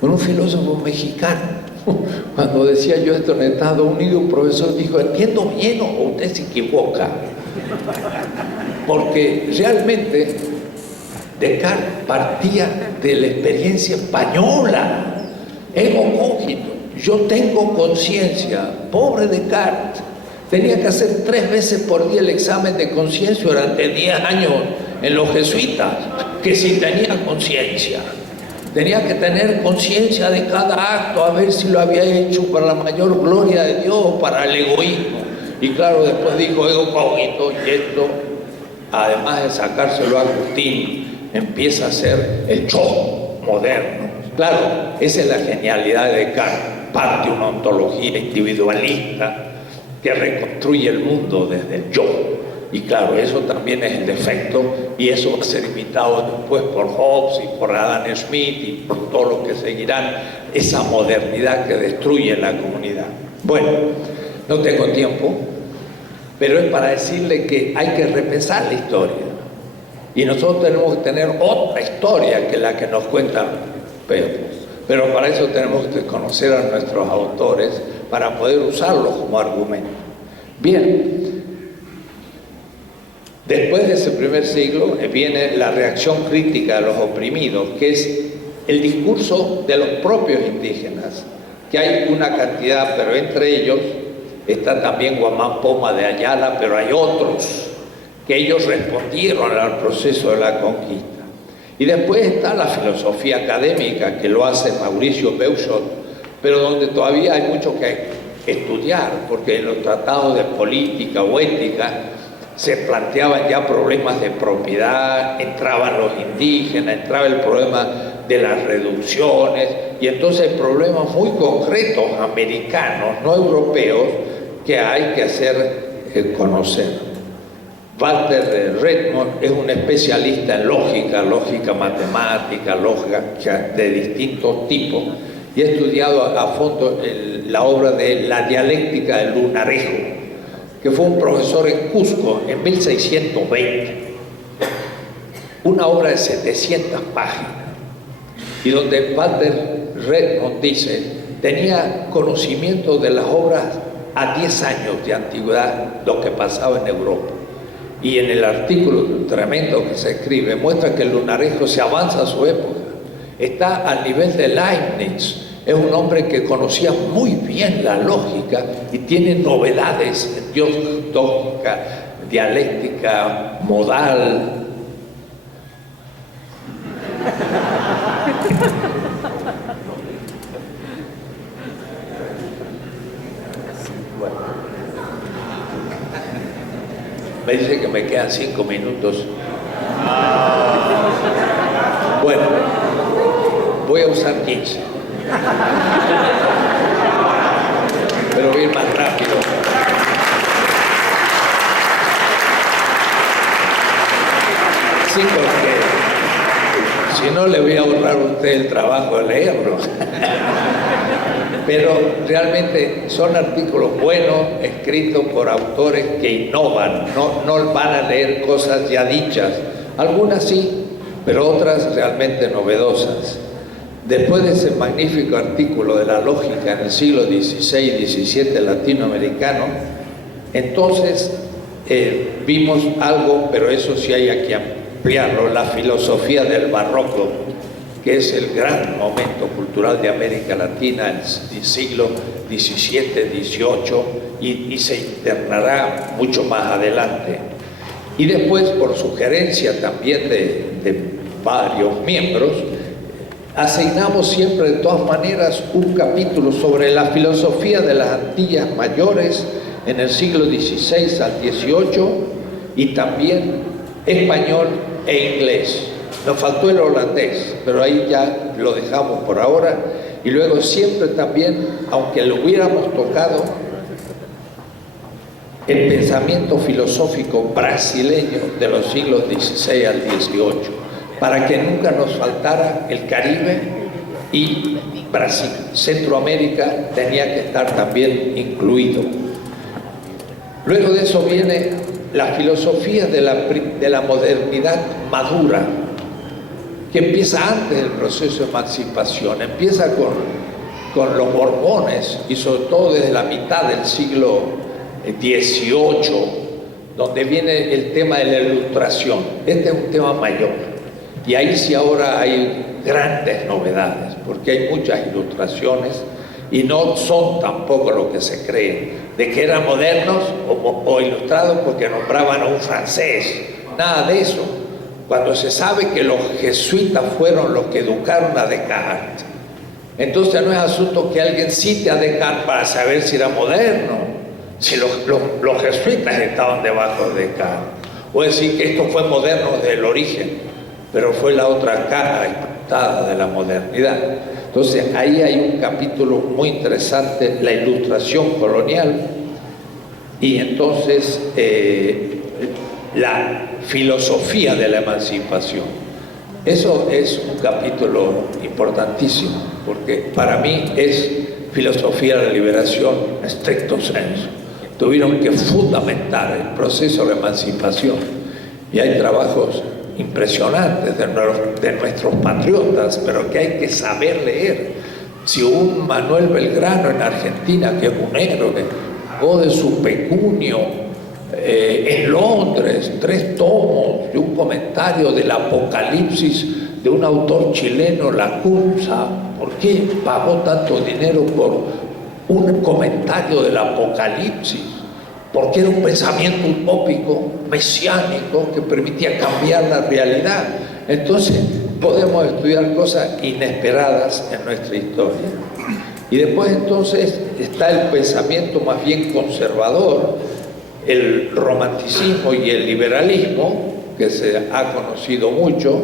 con un filósofo mexicano. Cuando decía yo esto en Estados Unidos, un profesor dijo, ¿entiendo bien o usted se equivoca? Porque realmente Descartes partía de la experiencia española, ego cogito, yo tengo conciencia. Pobre Descartes, tenía que hacer 3 veces por día el examen de conciencia durante 10 años en los jesuitas, que si tenía conciencia. Tenía que tener conciencia de cada acto, a ver si lo había hecho para la mayor gloria de Dios o para el egoísmo. Y claro, después dijo ego cogito, y esto, además de sacárselo a Agustín, empieza a ser el yo moderno. Claro, esa es la genialidad de Descartes, parte de una ontología individualista que reconstruye el mundo desde el yo. Y claro, eso también es el defecto, y eso va a ser imitado después por Hobbes y por Adam Smith y por todos los que seguirán, esa modernidad que destruye la comunidad. Bueno, no tengo tiempo, pero es para decirle que hay que repensar la historia. Y nosotros tenemos que tener otra historia que la que nos cuentan Pedro. Pero para eso tenemos que conocer a nuestros autores para poder usarlos como argumento. Bien. Después de ese primer siglo viene la reacción crítica de los oprimidos, que es el discurso de los propios indígenas, que hay una cantidad, pero entre ellos está también Guamán Poma de Ayala, pero hay otros que ellos respondieron al proceso de la conquista. Y después está la filosofía académica, que lo hace Mauricio Beuchot, pero donde todavía hay mucho que estudiar, porque en los tratados de política o ética se planteaban ya problemas de propiedad, entraban los indígenas, entraba el problema de las reducciones, y entonces hay problemas muy concretos americanos, no europeos, que hay que hacer conocer. Walter Redmond es un especialista en lógica, lógica matemática, lógica de distintos tipos, y ha estudiado a fondo la obra de La dialéctica del lunarejo, que fue un profesor en Cusco en 1620, una obra de 700 páginas, y donde Walter Redmond dice, tenía conocimiento de las obras a 10 años de antigüedad, lo que pasaba en Europa. Y en el artículo tremendo que se escribe, muestra que el lunarejo se avanza a su época. Está al nivel de Leibniz. Es un hombre que conocía muy bien la lógica y tiene novedades en dialéctica, dialéctica, modal. Me dice que me quedan 5 minutos. Bueno, voy a usar 15. Pero voy a ir más rápido. Sí, porque si no le voy a ahorrar a usted el trabajo de leerlo. Pero realmente son artículos buenos, escritos por autores que innovan, no van a leer cosas ya dichas, algunas sí, pero otras realmente novedosas. Después de ese magnífico artículo de la lógica en el siglo XVI y XVII latinoamericano, entonces vimos algo, pero eso sí hay que ampliarlo, la filosofía del barroco, que es el gran momento cultural de América Latina, el siglo XVII, XVIII, y se internará mucho más adelante. Y después, por sugerencia también de varios miembros, asignamos siempre de todas maneras un capítulo sobre la filosofía de las Antillas Mayores en el siglo XVI al XVIII, y también español e inglés. Nos faltó el holandés, pero ahí ya lo dejamos por ahora. Y luego siempre también, aunque lo hubiéramos tocado, el pensamiento filosófico brasileño de los siglos XVI al XVIII, para que nunca nos faltara el Caribe y Brasil. Centroamérica tenía que estar también incluido. Luego de eso viene la filosofía de la modernidad madura, que empieza antes del proceso de emancipación, empieza con los mormones, y sobre todo desde la mitad del siglo XVIII, donde viene el tema de la ilustración. Este es un tema mayor, y ahí sí ahora hay grandes novedades, porque hay muchas ilustraciones, y no son tampoco lo que se cree, de que eran modernos o ilustrados porque nombraban a un francés, nada de eso. Cuando se sabe que los jesuitas fueron los que educaron a Descartes, entonces no es asunto que alguien cite a Descartes para saber si era moderno, si los jesuitas estaban debajo de Descartes, o decir que esto fue moderno desde el origen, pero fue la otra cara explotada de la modernidad. Entonces ahí hay un capítulo muy interesante, la ilustración colonial, y entonces la filosofía de la emancipación. Eso es un capítulo importantísimo, porque para mí es filosofía de la liberación en estricto senso. Tuvieron que fundamentar el proceso de emancipación, y hay trabajos impresionantes de nuestros patriotas, pero que hay que saber leer. Si un Manuel Belgrano en Argentina, que es un héroe, pagó de su pecunio en Londres 3 tomos de un comentario del Apocalipsis de un autor chileno, Lacunza. ¿Por qué pagó tanto dinero por un comentario del Apocalipsis, porque era un pensamiento utópico, mesiánico, que permitía cambiar la realidad. Entonces podemos estudiar cosas inesperadas en nuestra historia. Y después entonces está el pensamiento más bien conservador, el romanticismo y el liberalismo, que se ha conocido mucho,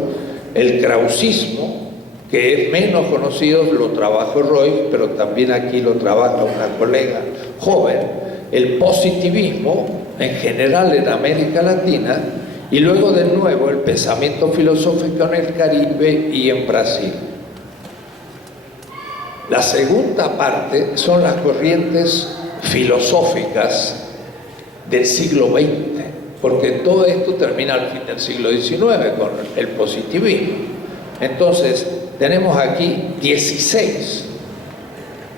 el krausismo, que es menos conocido, lo trabajó Roy, pero también aquí lo trabaja una colega joven, el positivismo en general en América Latina, y luego de nuevo el pensamiento filosófico en el Caribe y en Brasil. La segunda parte son las corrientes filosóficas del siglo XX, porque todo esto termina al fin del siglo XIX con el positivismo. Entonces, tenemos aquí 16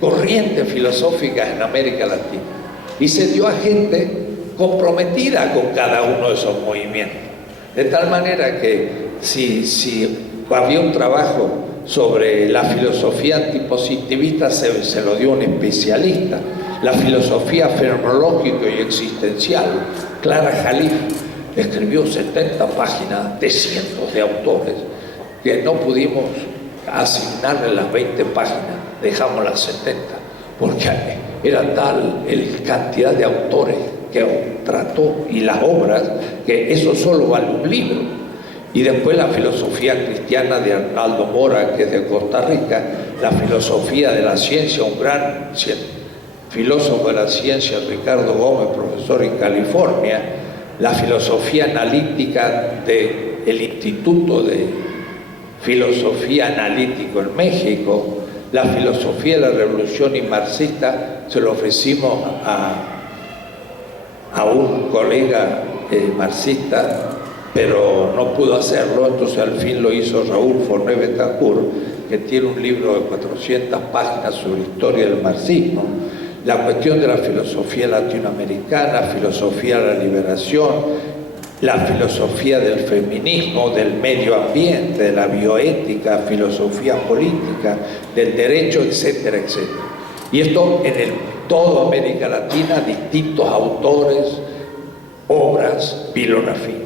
corrientes filosóficas en América Latina, y se dio a gente comprometida con cada uno de esos movimientos, de tal manera que si había un trabajo sobre la filosofía antipositivista, se lo dio un especialista. La filosofía fenomenológica y existencial, Clara Jalif escribió 70 páginas de cientos de autores, que no pudimos asignarle las 20 páginas, dejamos las 70, porque era tal la cantidad de autores que trató y las obras, que eso solo vale un libro. Y después la filosofía cristiana de Arnaldo Mora, que es de Costa Rica, la filosofía de la ciencia, un gran filósofo de la ciencia, Ricardo Gómez, profesor en California, la filosofía analítica del Instituto de Filosofía Analítico en México, la filosofía de la revolución y marxista, se lo ofrecimos a un colega marxista, pero no pudo hacerlo, entonces al fin lo hizo Raúl Forné Betancourt, que tiene un libro de 400 páginas sobre historia del marxismo, la cuestión de la filosofía latinoamericana, filosofía de la liberación, la filosofía del feminismo, del medio ambiente, de la bioética, filosofía política, del derecho, etcétera, etcétera. Y esto en toda América Latina, distintos autores, obras, bibliografía.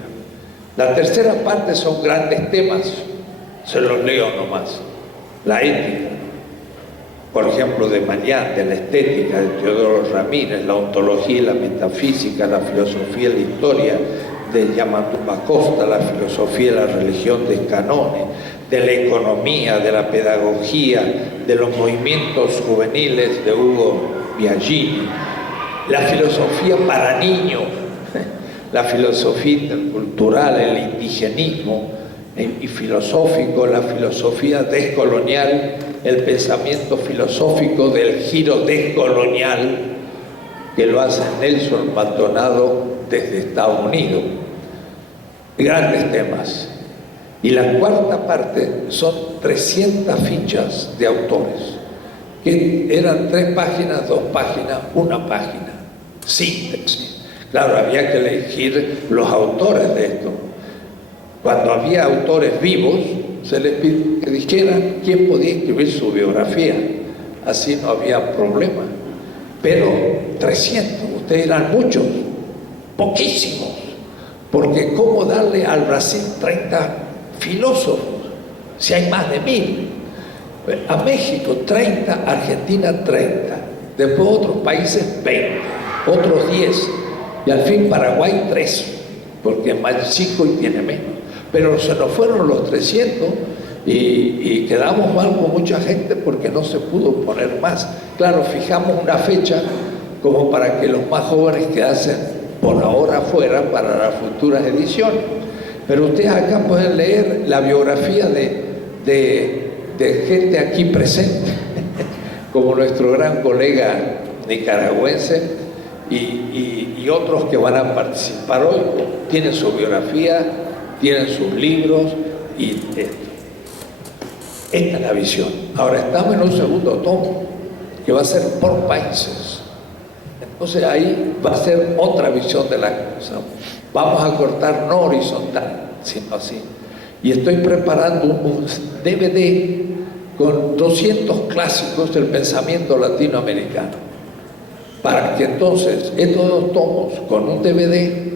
La tercera parte son grandes temas, se los leo nomás. La ética, por ejemplo, de Marián, de la estética, de Teodoro Ramírez, la ontología y la metafísica, la filosofía y la historia, de Yamatuma Costa, la filosofía y la religión de Scannone, de la economía, de la pedagogía, de los movimientos juveniles de Hugo Biagini, la filosofía para niños, la filosofía intercultural, el indigenismo y filosófico, la filosofía descolonial, el pensamiento filosófico del giro descolonial, que lo hace Nelson Maldonado desde Estados Unidos. Grandes temas. Y la cuarta parte son 300 fichas de autores, que eran 3 páginas, 2 páginas, 1 página, síntesis. Claro, había que elegir los autores de esto. Cuando había autores vivos, se les pidió que dijeran quién podía escribir su biografía. Así no había problema. Pero 300, ustedes eran muchos, poquísimos. Porque ¿cómo darle al Brasil 30 filósofos si hay más de 1000? A México 30, Argentina 30, después otros países 20, otros 10, y al fin Paraguay 3, porque es más chico y tiene menos. Pero se nos fueron los 300 y quedamos mal con mucha gente porque no se pudo poner más. Claro, fijamos una fecha como para que los más jóvenes quedasen por ahora afuera para las futuras ediciones. Pero ustedes acá pueden leer la biografía de gente aquí presente, como nuestro gran colega nicaragüense y otros que van a participar hoy. Tienen su biografía, tienen sus libros y esto. Esta es la visión. Ahora estamos en un segundo tomo que va a ser por países. Entonces ahí va a ser otra visión de la cosa. Vamos a cortar no horizontal, sino así. Y estoy preparando un DVD con 200 clásicos del pensamiento latinoamericano. para que entonces estos 2 tomos con un DVD,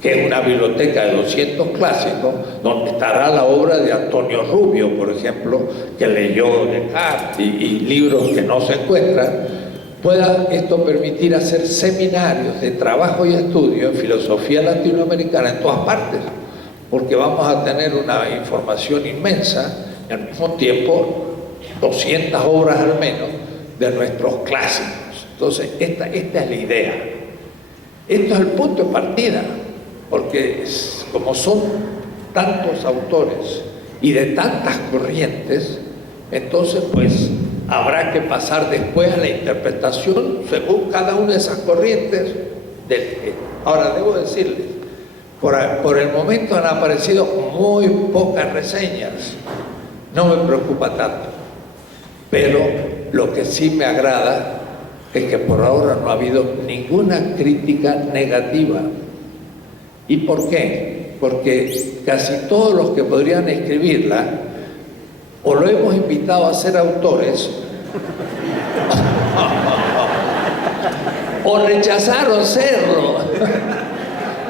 que es una biblioteca de 200 clásicos, donde estará la obra de Antonio Rubio, por ejemplo, que leyó Descartes y libros que no se encuentran, pueda esto permitir hacer seminarios de trabajo y estudio en filosofía latinoamericana en todas partes, porque vamos a tener una información inmensa y al mismo tiempo 200 obras al menos de nuestros clásicos. Entonces, esta es la idea. Esto es el punto de partida, porque como son tantos autores y de tantas corrientes, entonces pues habrá que pasar después a la interpretación según cada una de esas corrientes. Ahora, debo decirles, por el momento han aparecido muy pocas reseñas, no me preocupa tanto, pero lo que sí me agrada es que por ahora no ha habido ninguna crítica negativa. ¿Y por qué? Porque casi todos los que podrían escribirla o lo hemos invitado a ser autores o rechazaron serlo.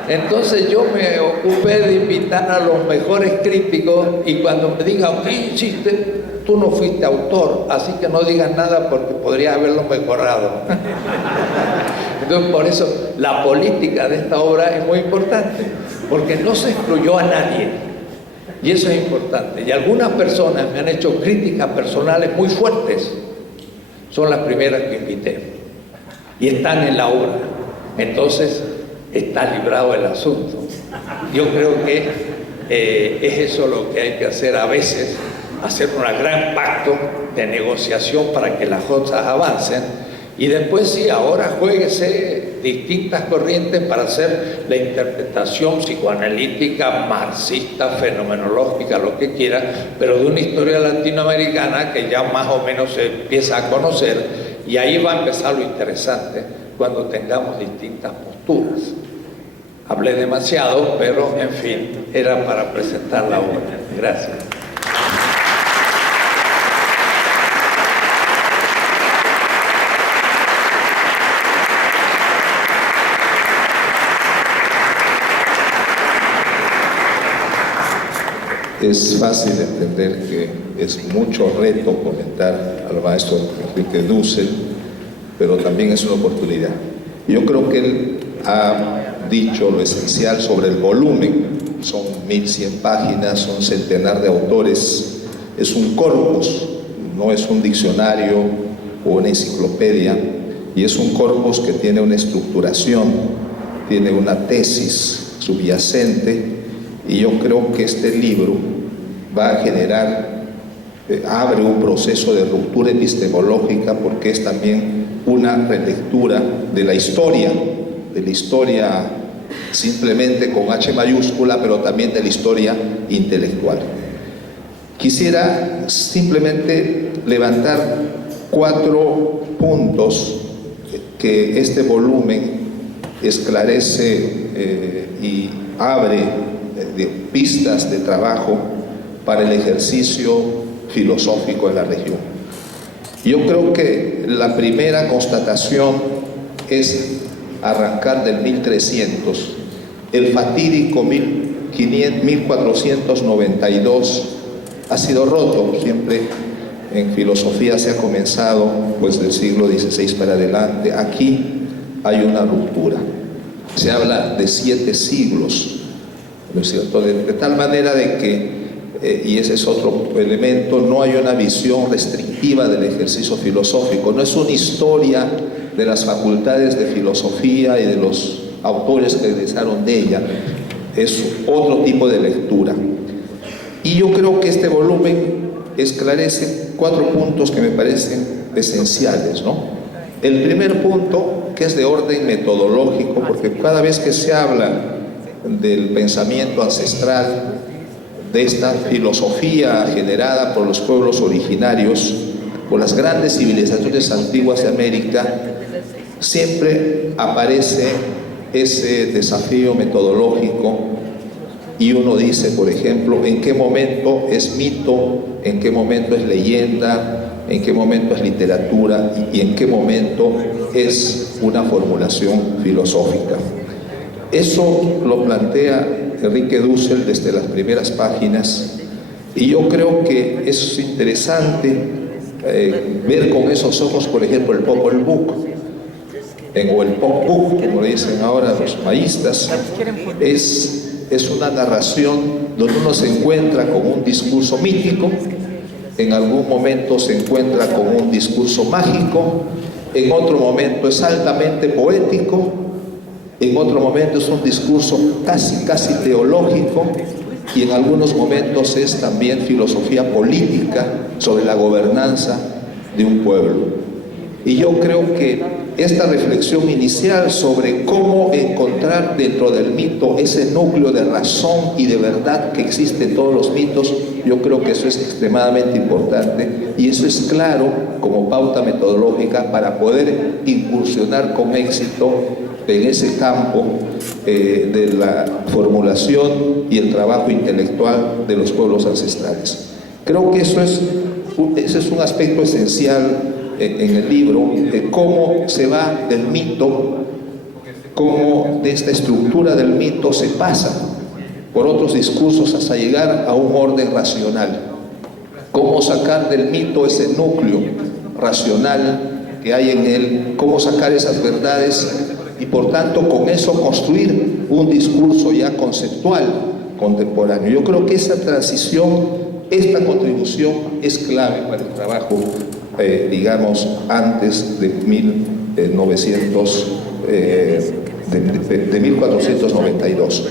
Entonces yo me ocupé de invitar a los mejores críticos y cuando me digan, ¿qué hiciste? Tú no fuiste autor, así que no digas nada porque podría haberlo mejorado. Entonces por eso la política de esta obra es muy importante, porque no se excluyó a nadie. Y eso es importante. Y algunas personas me han hecho críticas personales muy fuertes. Son las primeras que invité. Y están en la obra. Entonces está librado el asunto. Yo creo que es eso lo que hay que hacer a veces, hacer un gran pacto de negociación para que las cosas avancen. Y después sí, ahora juéguese distintas corrientes para hacer la interpretación psicoanalítica, marxista, fenomenológica, lo que quiera, pero de una historia latinoamericana que ya más o menos se empieza a conocer, y ahí va a empezar lo interesante, cuando tengamos distintas posturas. Hablé demasiado, pero en fin, era para presentar la obra. Gracias. Es fácil entender que es mucho reto comentar al maestro Enrique Dussel, pero también es una oportunidad. Yo creo que él ha dicho lo esencial sobre el volumen. Son 1100 páginas, son centenar de autores. Es un corpus, no es un diccionario o una enciclopedia, y es un corpus que tiene una estructuración, tiene una tesis subyacente, y yo creo que este libro va a generar, abre un proceso de ruptura epistemológica, porque es también una relectura de la historia simplemente con H mayúscula, pero también de la historia intelectual. Quisiera simplemente levantar 4 puntos que este volumen esclarece y abre de pistas de trabajo para el ejercicio filosófico en la región. Yo creo que la primera constatación es arrancar del 1300. El fatídico 1492 ha sido roto. Siempre en filosofía se ha comenzado pues del siglo XVI para adelante. Aquí hay una ruptura. Se habla de 7 siglos, ¿no es cierto? De tal manera de que y ese es otro elemento, no hay una visión restrictiva del ejercicio filosófico, no es una historia de las facultades de filosofía y de los autores que egresaron de ella, es otro tipo de lectura. Y yo creo que este volumen esclarece 4 puntos que me parecen esenciales, ¿no? El primer punto, que es de orden metodológico, porque cada vez que se habla del pensamiento ancestral, de esta filosofía generada por los pueblos originarios, por las grandes civilizaciones antiguas de América, siempre aparece ese desafío metodológico y uno dice, por ejemplo, en qué momento es mito, en qué momento es leyenda, en qué momento es literatura y en qué momento es una formulación filosófica. Eso lo plantea Enrique Dussel desde las primeras páginas, y yo creo que es interesante ver con esos ojos, por ejemplo, el Popol Vuh, o el Pop Book, como le dicen ahora los maístas. Es una narración donde uno se encuentra con un discurso mítico, en algún momento se encuentra con un discurso mágico, en otro momento es altamente poético, en otro momento es un discurso casi teológico, y en algunos momentos es también filosofía política sobre la gobernanza de un pueblo. Y yo creo que esta reflexión inicial sobre cómo encontrar dentro del mito ese núcleo de razón y de verdad que existe en todos los mitos, yo creo que eso es extremadamente importante, y eso es claro como pauta metodológica para poder incursionar con éxito en ese campo de la formulación y el trabajo intelectual de los pueblos ancestrales. Creo que ese es un aspecto esencial en el libro, de cómo se va del mito, cómo de esta estructura del mito se pasa por otros discursos hasta llegar a un orden racional. Cómo sacar del mito ese núcleo racional que hay en él, cómo sacar esas verdades y por tanto con eso construir un discurso ya conceptual contemporáneo. Yo creo que esa transición, esta contribución es clave para el trabajo, digamos, antes de 1492.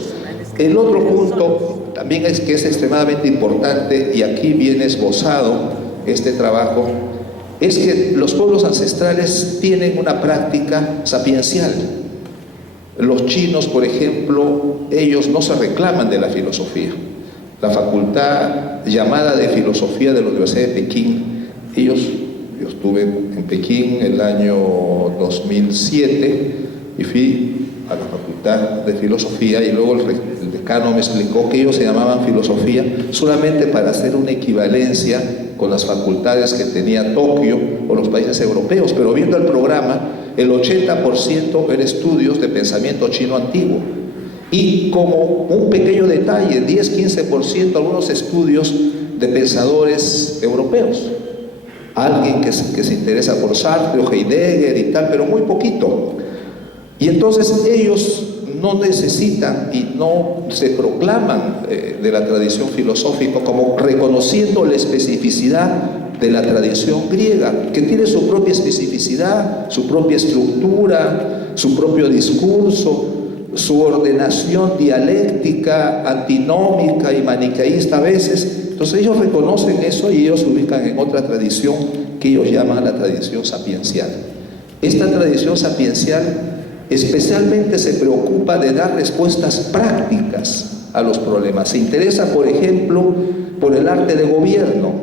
El otro punto también es que es extremadamente importante, y aquí viene esbozado este trabajo, es que los pueblos ancestrales tienen una práctica sapiencial. Los chinos, por ejemplo, ellos no se reclaman de la filosofía. La facultad llamada de filosofía de la Universidad de Pekín, yo estuve en Pekín el año 2007 y fui a la facultad de filosofía, y luego el decano me explicó que ellos se llamaban filosofía solamente para hacer una equivalencia con las facultades que tenía Tokio o los países europeos, pero viendo el programa, el 80% era estudios de pensamiento chino antiguo, y como un pequeño detalle, 10-15% algunos estudios de pensadores europeos. Alguien que se interesa por Sartre o Heidegger y tal, pero muy poquito. Y entonces ellos no necesitan y no se proclaman de la tradición filosófica, como reconociendo la especificidad de la tradición griega, que tiene su propia especificidad, su propia estructura, su propio discurso, su ordenación dialéctica, antinómica y maniqueísta a veces. Entonces ellos reconocen eso y ellos se ubican en otra tradición que ellos llaman la tradición sapiencial. Esta tradición sapiencial especialmente se preocupa de dar respuestas prácticas a los problemas. Se interesa, por ejemplo, por el arte de gobierno,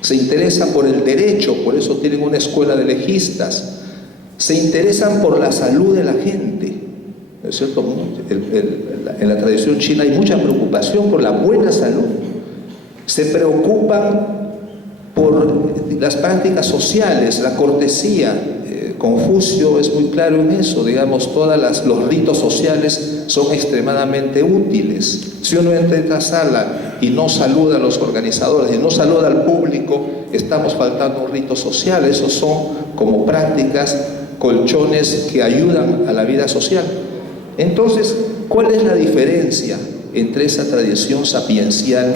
se interesa por el derecho, por eso tienen una escuela de legistas, se interesan por la salud de la gente, ¿no es cierto? En la tradición china hay mucha preocupación por la buena salud. Se preocupan por las prácticas sociales, la cortesía. Confucio es muy claro en eso, digamos, los ritos sociales son extremadamente útiles. Si uno entra en esta sala y no saluda a los organizadores y no saluda al público, estamos faltando un rito social. Esos son como prácticas, colchones que ayudan a la vida social. Entonces, ¿cuál es la diferencia entre esa tradición sapiencial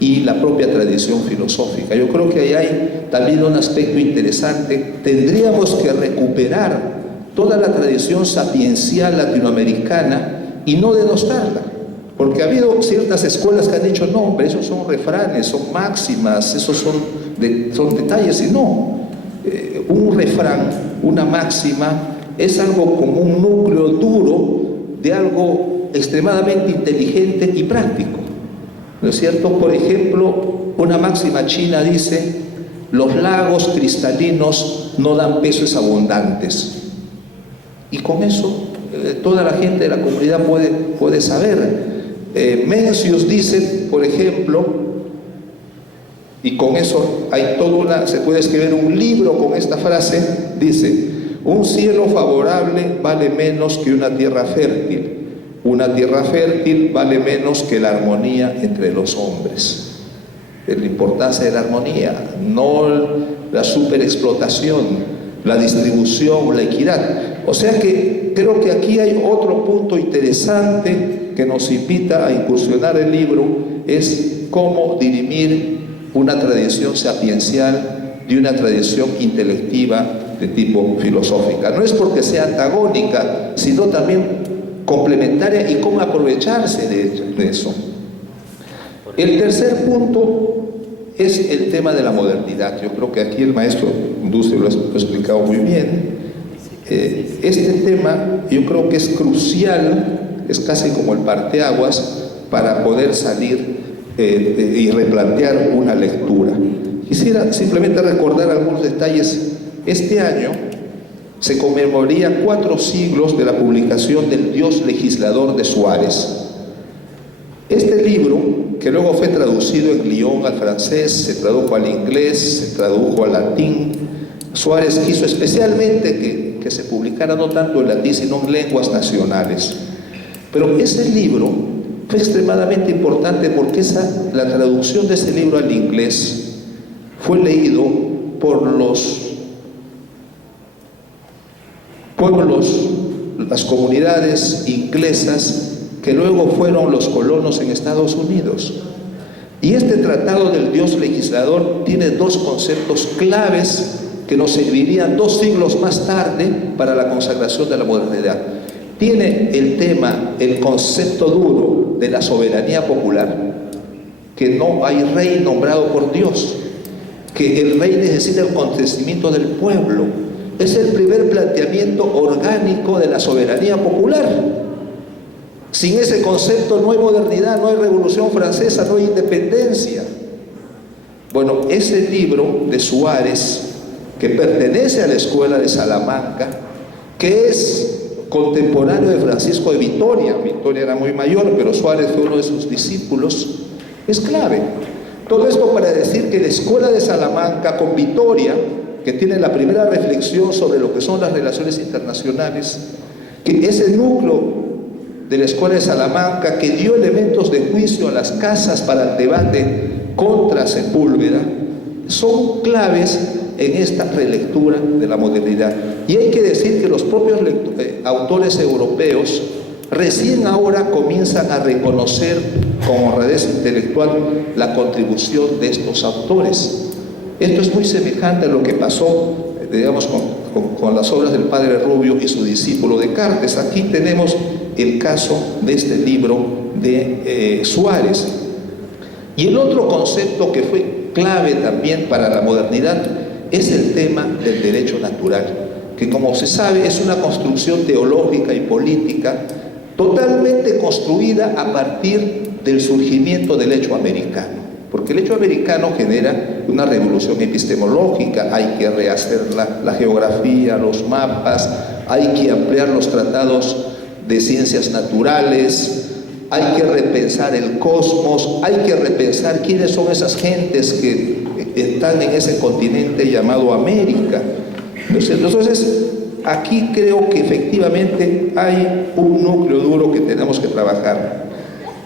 y la propia tradición filosófica? Yo creo que ahí hay también un aspecto interesante. Tendríamos que recuperar toda la tradición sapiencial latinoamericana y no denostarla, porque ha habido ciertas escuelas que han dicho, no, hombre, esos son refranes, son máximas, esos son detalles, y no. Un refrán, una máxima, es algo como un núcleo duro de algo extremadamente inteligente y práctico, ¿no es cierto? Por ejemplo, una máxima china dice: los lagos cristalinos no dan peces abundantes. Y con eso toda la gente de la comunidad puede saber. Mencius dice, por ejemplo, y con eso hay se puede escribir un libro con esta frase. Dice: un cielo favorable vale menos que una tierra fértil. Una tierra fértil vale menos que la armonía entre los hombres. Es la importancia de la armonía, no la superexplotación, la distribución, la equidad. O sea que creo que aquí hay otro punto interesante que nos invita a incursionar el libro, es cómo dirimir una tradición sapiencial de una tradición intelectiva de tipo filosófica. No es porque sea antagónica, sino también complementaria, y cómo aprovecharse de eso. El tercer punto es el tema de la modernidad. Yo creo que aquí el maestro Dussel lo ha explicado muy bien. Este tema yo creo que es crucial, es casi como el parteaguas para poder salir y replantear una lectura. Quisiera simplemente recordar algunos detalles. Este año se conmemoraría 4 siglos de la publicación del Dios legislador de Suárez. Este libro, que luego fue traducido en Lyon al francés, se tradujo al inglés, se tradujo al latín. Suárez quiso especialmente que se publicara no tanto en latín, sino en lenguas nacionales. Pero ese libro fue extremadamente importante porque la traducción de ese libro al inglés fue leído por los pueblos, las comunidades inglesas que luego fueron los colonos en Estados Unidos. Y este tratado del Dios legislador tiene 2 conceptos claves que nos servirían 2 siglos más tarde para la consagración de la modernidad. Tiene el tema, el concepto duro de la soberanía popular, que no hay rey nombrado por Dios, que el rey necesita el consentimiento del pueblo. Es el primer planteamiento orgánico de la soberanía popular. Sin ese concepto no hay modernidad, no hay Revolución Francesa, no hay independencia. Bueno, ese libro de Suárez, que pertenece a la escuela de Salamanca, que es contemporáneo de Francisco de Vitoria. Vitoria era muy mayor, pero Suárez fue uno de sus discípulos, es clave. Todo esto para decir que la escuela de Salamanca con Vitoria, que tiene la primera reflexión sobre lo que son las relaciones internacionales, que ese núcleo de la escuela de Salamanca que dio elementos de juicio a las casas para el debate contra Sepúlveda, son claves en esta relectura de la modernidad. Y hay que decir que los propios autores europeos recién ahora comienzan a reconocer con honradez intelectual la contribución de estos autores. Esto es muy semejante a lo que pasó, digamos, con las obras del padre Rubio y su discípulo Descartes. Aquí tenemos el caso de este libro de Suárez. Y el otro concepto que fue clave también para la modernidad es el tema del derecho natural, que como se sabe es una construcción teológica y política totalmente construida a partir del surgimiento del hecho americano. Porque el hecho americano genera una revolución epistemológica, hay que rehacer la geografía, los mapas, hay que ampliar los tratados de ciencias naturales, hay que repensar el cosmos, hay que repensar quiénes son esas gentes que están en ese continente llamado América. Entonces, aquí creo que efectivamente hay un núcleo duro que tenemos que trabajar.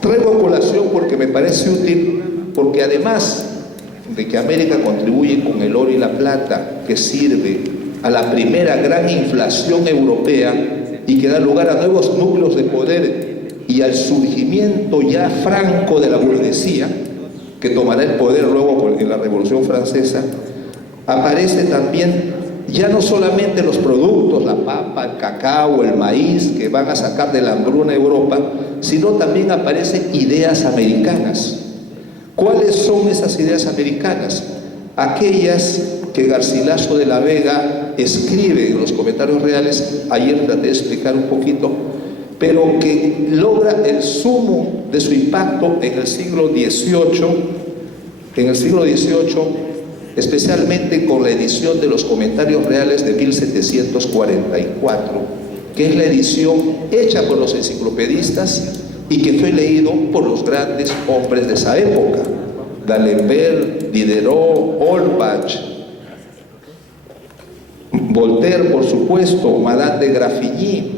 Traigo a colación porque me parece útil, porque además de que América contribuye con el oro y la plata, que sirve a la primera gran inflación europea y que da lugar a nuevos núcleos de poder y al surgimiento ya franco de la burguesía, que tomará el poder luego en la Revolución Francesa, aparece también ya no solamente los productos, la papa, el cacao, el maíz, que van a sacar de la hambruna a Europa, sino también aparecen ideas americanas. ¿Cuáles son esas ideas americanas? Aquellas que Garcilaso de la Vega escribe en los comentarios reales, ayer traté de explicar un poquito, pero que logra el sumo de su impacto en el siglo XVIII, especialmente con la edición de los comentarios reales de 1744, que es la edición hecha por los enciclopedistas y que fue leído por los grandes hombres de esa época. D'Alembert, Diderot, Holbach, Voltaire, por supuesto, Madame de Graffigny,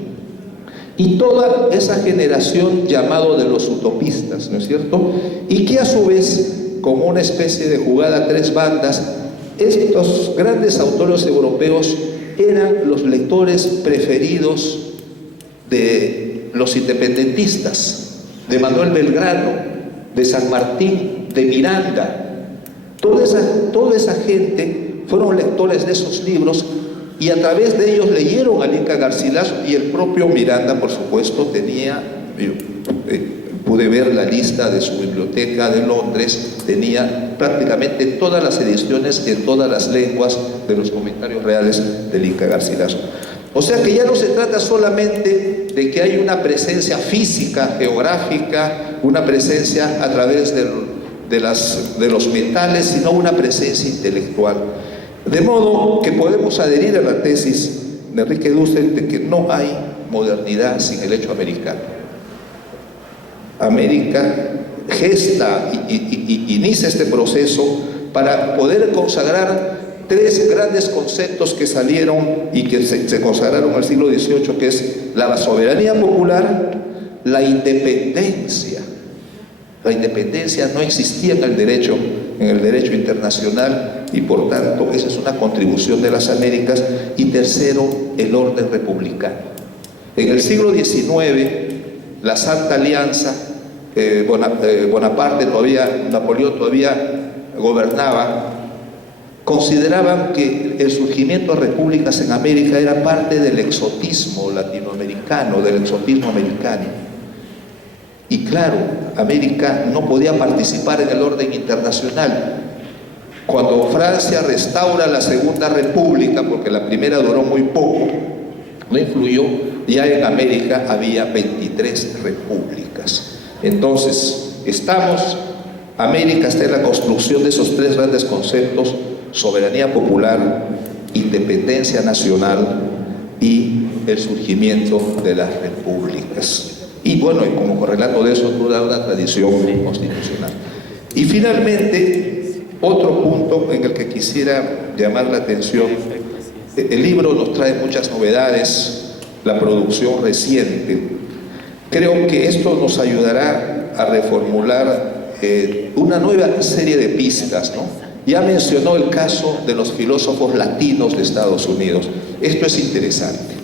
y toda esa generación llamado de los utopistas, ¿no es cierto? Y que a su vez, como una especie de jugada a tres bandas, estos grandes autores europeos eran los lectores preferidos de los independentistas, de Manuel Belgrano, de San Martín, de Miranda. Toda esa gente fueron lectores de esos libros, y a través de ellos leyeron a Inca Garcilaso, y el propio Miranda, por supuesto, tenía, pude ver la lista de su biblioteca de Londres, tenía prácticamente todas las ediciones en todas las lenguas de los comentarios reales del Inca Garcilaso. O sea que ya no se trata solamente de que hay una presencia física, geográfica, una presencia a través de los metales, sino una presencia intelectual. De modo que podemos adherir a la tesis de Enrique Dussel de que no hay modernidad sin el hecho americano. América gesta y inicia este proceso para poder consagrar tres grandes conceptos que salieron y que se consagraron en el siglo XVIII, que es la soberanía popular, la independencia. La independencia no existía en el derecho internacional, y por tanto esa es una contribución de las Américas. Y tercero, el orden republicano. En el siglo XIX, la Santa Alianza, Bonaparte todavía, Napoleón todavía gobernaba, consideraban que el surgimiento de repúblicas en América era parte del exotismo latinoamericano, del exotismo americano. Y claro, América no podía participar en el orden internacional. Cuando Francia restaura la Segunda República, porque la primera duró muy poco, no influyó, ya en América había 23 repúblicas. Entonces, América está en la construcción de esos tres grandes conceptos: soberanía popular, independencia nacional y el surgimiento de las repúblicas. Y bueno, y como correlato de eso, toda una tradición constitucional. Y finalmente, otro punto en el que quisiera llamar la atención: el libro nos trae muchas novedades, la producción reciente. Creo que esto nos ayudará a reformular una nueva serie de pistas, ¿no? Ya mencionó el caso de los filósofos latinos de Estados Unidos. Esto es interesante.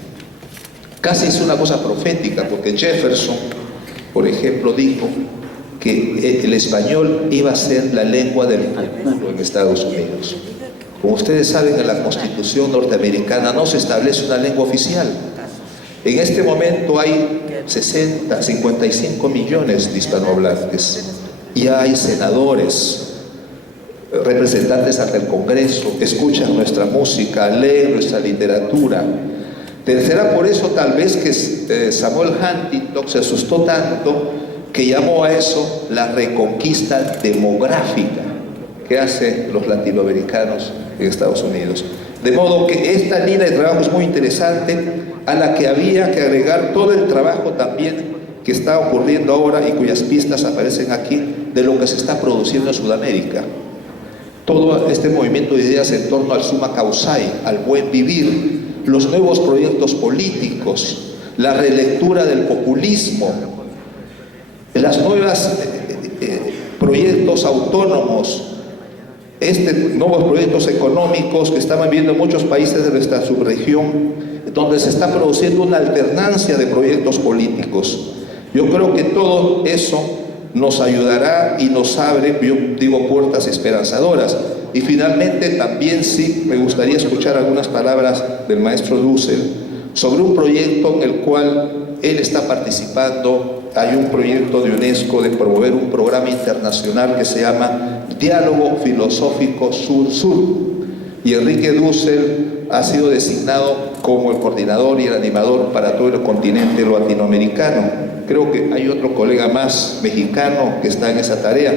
Casi es una cosa profética, porque Jefferson, por ejemplo, dijo que el español iba a ser la lengua del futuro en Estados Unidos. Como ustedes saben, en la Constitución norteamericana no se establece una lengua oficial. En este momento hay 55 millones de hispanohablantes. Ya hay senadores, representantes ante el Congreso, escuchan nuestra música, leen nuestra literatura. Será por eso tal vez que Samuel Huntington se asustó tanto que llamó a eso la reconquista demográfica que hacen los latinoamericanos en Estados Unidos. De modo que esta línea de trabajo es muy interesante, a la que había que agregar todo el trabajo también que está ocurriendo ahora y cuyas pistas aparecen aquí, de lo que se está produciendo en Sudamérica. Todo este movimiento de ideas en torno al summa causae, al buen vivir, los nuevos proyectos políticos, la relectura del populismo, las nuevas proyectos autónomos, nuevos proyectos económicos que estamos viendo en muchos países de nuestra subregión, donde se está produciendo una alternancia de proyectos políticos. Yo creo que todo eso nos ayudará y nos abre, yo digo, puertas esperanzadoras. Y finalmente también sí me gustaría escuchar algunas palabras del maestro Dussel sobre un proyecto en el cual él está participando. Hay un proyecto de UNESCO de promover un programa internacional que se llama Diálogo Filosófico Sur-Sur, y Enrique Dussel ha sido designado como el coordinador y el animador para todo el continente latinoamericano. Creo que hay otro colega más mexicano que está en esa tarea.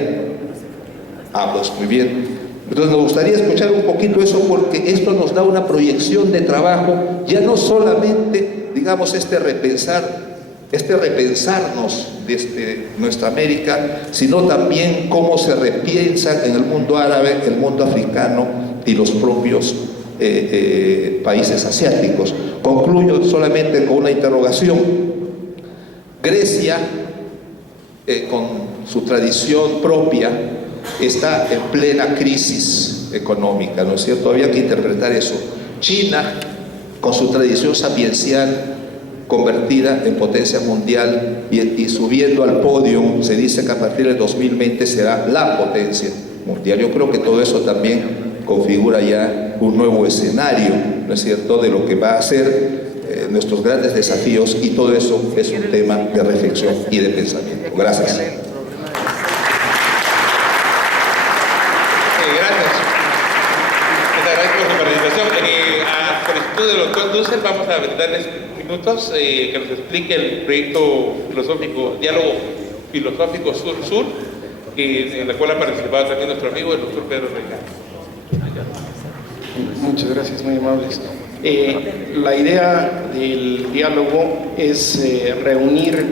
Pues muy bien. Entonces nos gustaría escuchar un poquito eso, porque esto nos da una proyección de trabajo, ya no solamente, digamos, repensar este repensarnos desde nuestra América, sino también cómo se repiensan en el mundo árabe, el mundo africano y los propios países asiáticos. Concluyo solamente con una interrogación. Grecia, con su tradición propia, está en plena crisis económica, ¿no es cierto? Había que interpretar eso. China, con su tradición sapiencial, convertida en potencia mundial y subiendo al podio, se dice que a partir del 2020 será la potencia mundial. Yo creo que todo eso también configura ya un nuevo escenario, ¿no es cierto?, de lo que va a ser nuestros grandes desafíos, y todo eso es un tema de reflexión y de pensamiento. Gracias. Gracias. Les agradezco su participación. A solicitud del doctor Dussel vamos a darles minutos que nos explique el proyecto filosófico, diálogo filosófico sur-sur, en la cual ha participado también nuestro amigo el doctor Pedro Reina. Muchas gracias, muy amables. La idea del diálogo es reunir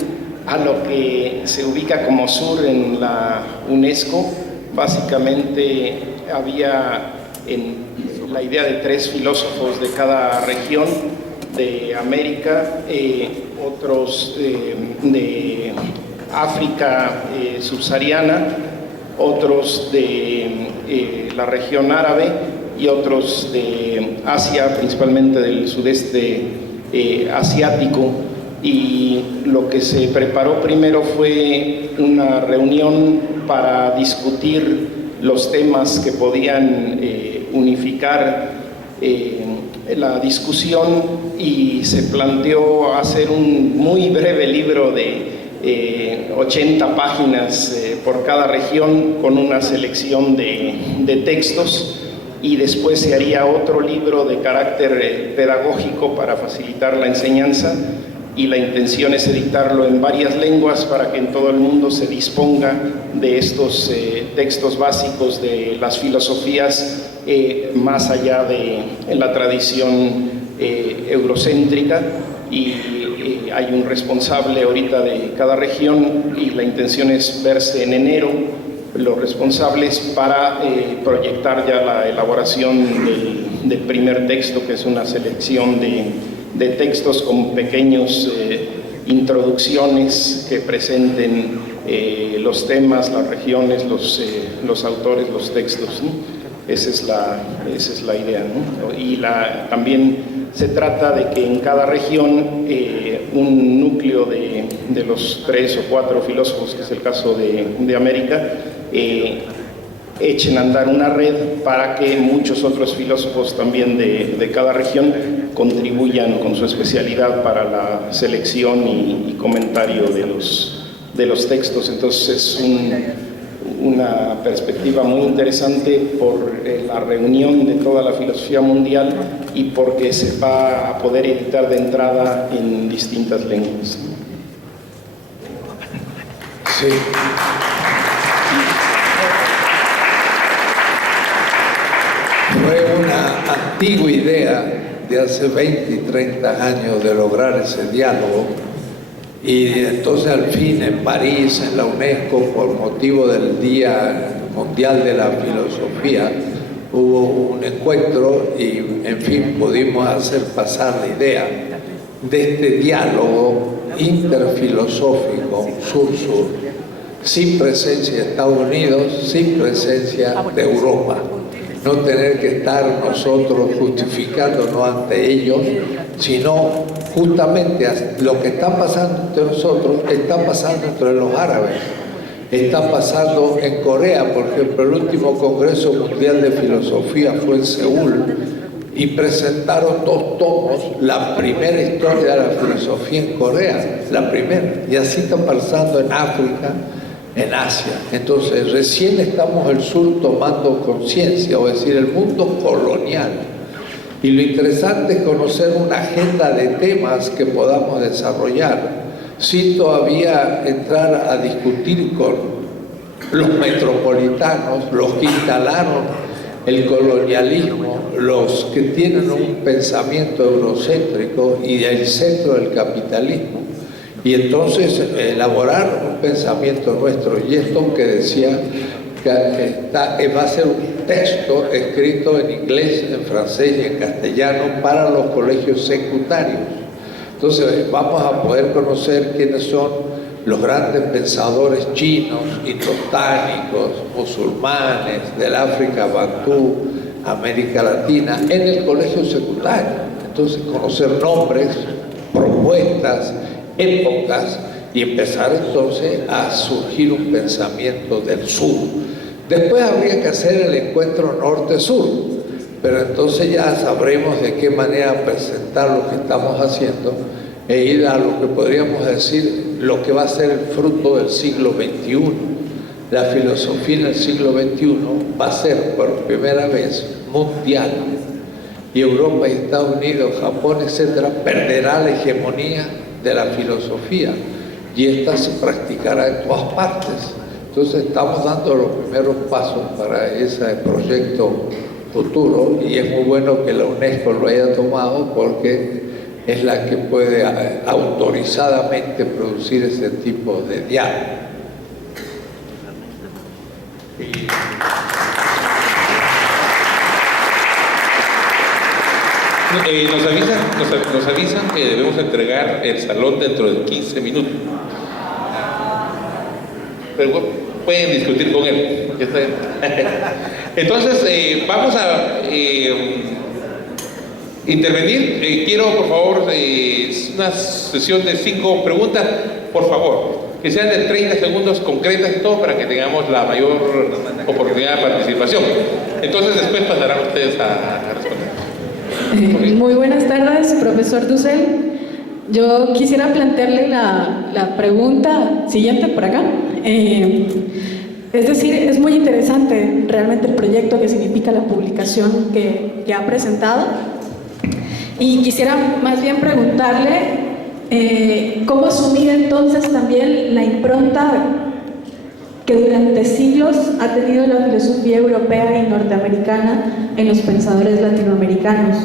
a lo que se ubica como sur en la UNESCO. Básicamente había la idea de 3 filósofos de cada región de América, otros de África subsahariana, otros de la región árabe y otros de Asia, principalmente del sudeste asiático. Y lo que se preparó primero fue una reunión para discutir los temas que podían unificar la discusión, y se planteó hacer un muy breve libro de 80 páginas por cada región, con una selección de textos, y después se haría otro libro de carácter pedagógico para facilitar la enseñanza, y la intención es editarlo en varias lenguas para que en todo el mundo se disponga de estos textos básicos de las filosofías más allá de la tradición eurocéntrica. Y hay un responsable ahorita de cada región, y la intención es verse en enero los responsables para proyectar ya la elaboración del primer texto, que es una selección de textos con pequeños introducciones que presenten los temas, las regiones, los autores, los textos, ¿no? Esa es la idea, ¿no? Y también se trata de que en cada región un núcleo de los 3 o 4 filósofos, que es el caso de América, echen a andar una red para que muchos otros filósofos también de cada región contribuyan con su especialidad para la selección y comentario de los textos. Entonces es una perspectiva muy interesante por la reunión de toda la filosofía mundial, y porque se va a poder editar de entrada en distintas lenguas. Sí. Fue una antigua idea de hace 20 y 30 años de lograr ese diálogo, y entonces al fin en París, en la UNESCO, por motivo del Día Mundial de la Filosofía, hubo un encuentro y en fin pudimos hacer pasar la idea de este diálogo interfilosófico sur-sur, sin presencia de Estados Unidos, sin presencia de Europa. No tener que estar nosotros justificándonos ante ellos, sino justamente lo que está pasando entre nosotros está pasando entre los árabes, está pasando en Corea. Por ejemplo, el último Congreso Mundial de Filosofía fue en Seúl y presentaron 2 tomos, la primera historia de la filosofía en Corea, la primera, y así está pasando en África, en Asia. Entonces recién estamos el sur tomando conciencia, o decir, el mundo colonial. Y lo interesante es conocer una agenda de temas que podamos desarrollar sin todavía entrar a discutir con los metropolitanos, los que instalaron el colonialismo, los que tienen un pensamiento eurocéntrico y el centro del capitalismo, Y entonces elaborar un pensamiento nuestro. Y esto que decía, que va a ser un texto escrito en inglés, en francés y en castellano para los colegios secundarios. Entonces vamos a poder conocer quiénes son los grandes pensadores chinos, indotánicos, musulmanes, del África, Bantú, América Latina, en el colegio secundario. Entonces conocer nombres, propuestas, épocas, y empezar entonces a surgir un pensamiento del sur. Después habría que hacer el encuentro norte-sur, pero entonces ya sabremos de qué manera presentar lo que estamos haciendo e ir a lo que podríamos decir lo que va a ser el fruto del siglo XXI. La filosofía en el siglo XXI va a ser por primera vez mundial, y Europa y Estados Unidos, Japón, etcétera, perderá la hegemonía de la filosofía, y esta se practicará en todas partes. Entonces estamos dando los primeros pasos para ese proyecto futuro, y es muy bueno que la UNESCO lo haya tomado, porque es la que puede autorizadamente producir ese tipo de diálogo. Nos avisan que debemos entregar el salón dentro de 15 minutos. Pero pueden discutir con él. Entonces, vamos a intervenir. Quiero, por favor, una sesión de 5 preguntas, por favor. Que sean de 30 segundos concretas y todo, para que tengamos la mayor oportunidad de participación. Entonces, después pasarán ustedes a responder. Muy buenas tardes, profesor Dussel. Yo quisiera plantearle la pregunta siguiente por acá. Es decir, es muy interesante realmente el proyecto que significa la publicación que ha presentado. Y quisiera más bien preguntarle cómo asumir entonces también la impronta que durante siglos ha tenido la filosofía europea y norteamericana en los pensadores latinoamericanos.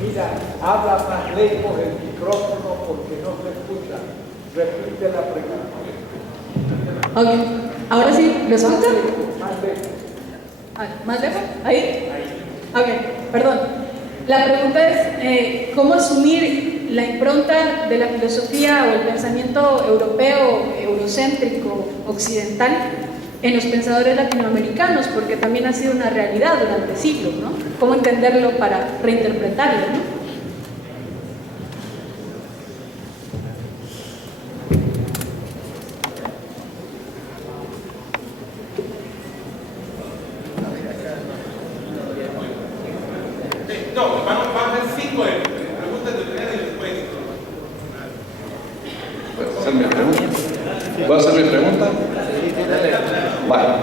Mira, habla más lejos el micrófono porque no se escucha. Repite la pregunta. Ok, ahora sí, ¿lo escuchan? Más lejos. ¿Más lejos? ¿Ahí? Ok, perdón. La pregunta es, ¿cómo asumir la impronta de la filosofía o el pensamiento europeo, eurocéntrico, occidental, en los pensadores latinoamericanos? Porque también ha sido una realidad durante siglos, ¿no? ¿Cómo entenderlo para reinterpretarlo, ¿no? No, vamos a hacer 5 preguntas de primera y después. ¿Puedo hacer mi pregunta? Bueno,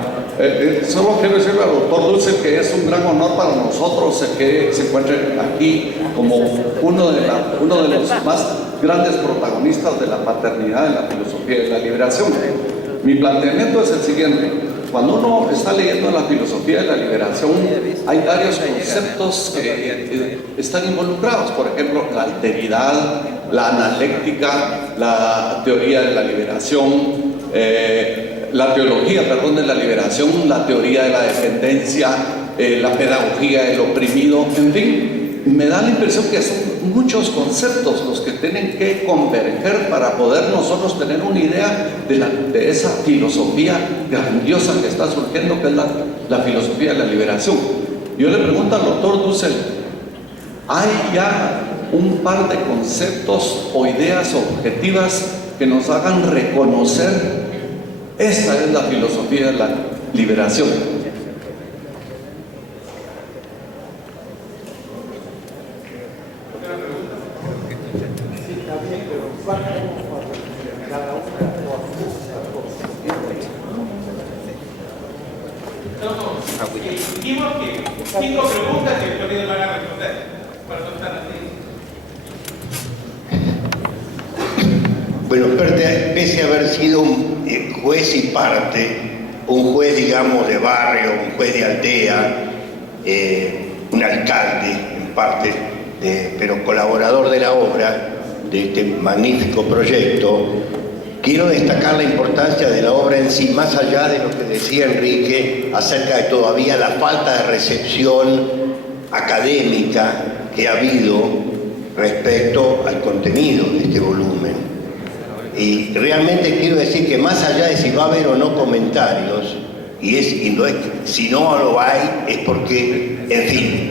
solo quiero decirle al doctor Dussel que es un gran honor para nosotros que se encuentre aquí como uno de los más grandes protagonistas de la paternidad de la filosofía de la liberación. Mi planteamiento es el siguiente: cuando uno está leyendo la filosofía de la liberación, hay varios conceptos que están involucrados. Por ejemplo, la alteridad, la analéctica, la teoría de la liberación, la teología, de la liberación, la teoría de la dependencia, la pedagogía del oprimido, en fin, me da la impresión que son muchos conceptos los que tienen que converger para poder nosotros tener una idea de esa filosofía grandiosa que está surgiendo, que es la filosofía de la liberación. Yo le pregunto al doctor Dussel, ¿hay ya un par de conceptos o ideas objetivas que nos hagan reconocer esta es la filosofía de la liberación? Dijimos que 5 preguntas y después van a responder. Para no estar así. Bueno, pese a haber sido un juez y parte, un juez, digamos, de barrio, un juez de aldea, un alcalde en parte, pero colaborador de la obra, de este magnífico proyecto, quiero destacar la importancia de la obra en sí, más allá de lo que decía Enrique acerca de todavía la falta de recepción académica que ha habido respecto al contenido de este volumen. Y realmente quiero decir que más allá de si va a haber o no comentarios, si no lo hay, es porque, en fin,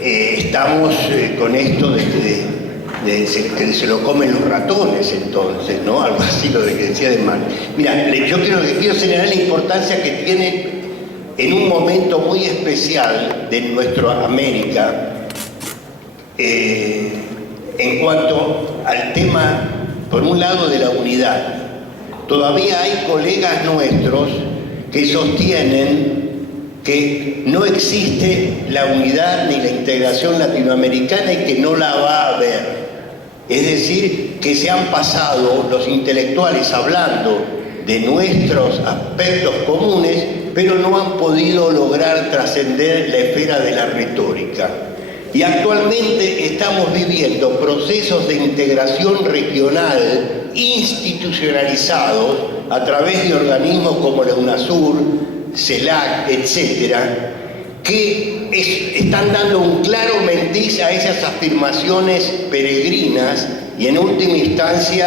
estamos con esto de que se lo comen los ratones, entonces, ¿no? Algo así lo que decía de mal. Mira, yo quiero señalar la importancia que tiene en un momento muy especial de nuestra América, en cuanto al tema, por un lado, de la unidad. Todavía hay colegas nuestros que sostienen que no existe la unidad ni la integración latinoamericana y que no la va a haber. Es decir, que se han pasado los intelectuales hablando de nuestros aspectos comunes, pero no han podido lograr trascender la esfera de la retórica. Y actualmente estamos viviendo procesos de integración regional institucionalizados a través de organismos como la UNASUR, CELAC, etcétera, que están dando un claro matiz a esas afirmaciones peregrinas y en última instancia,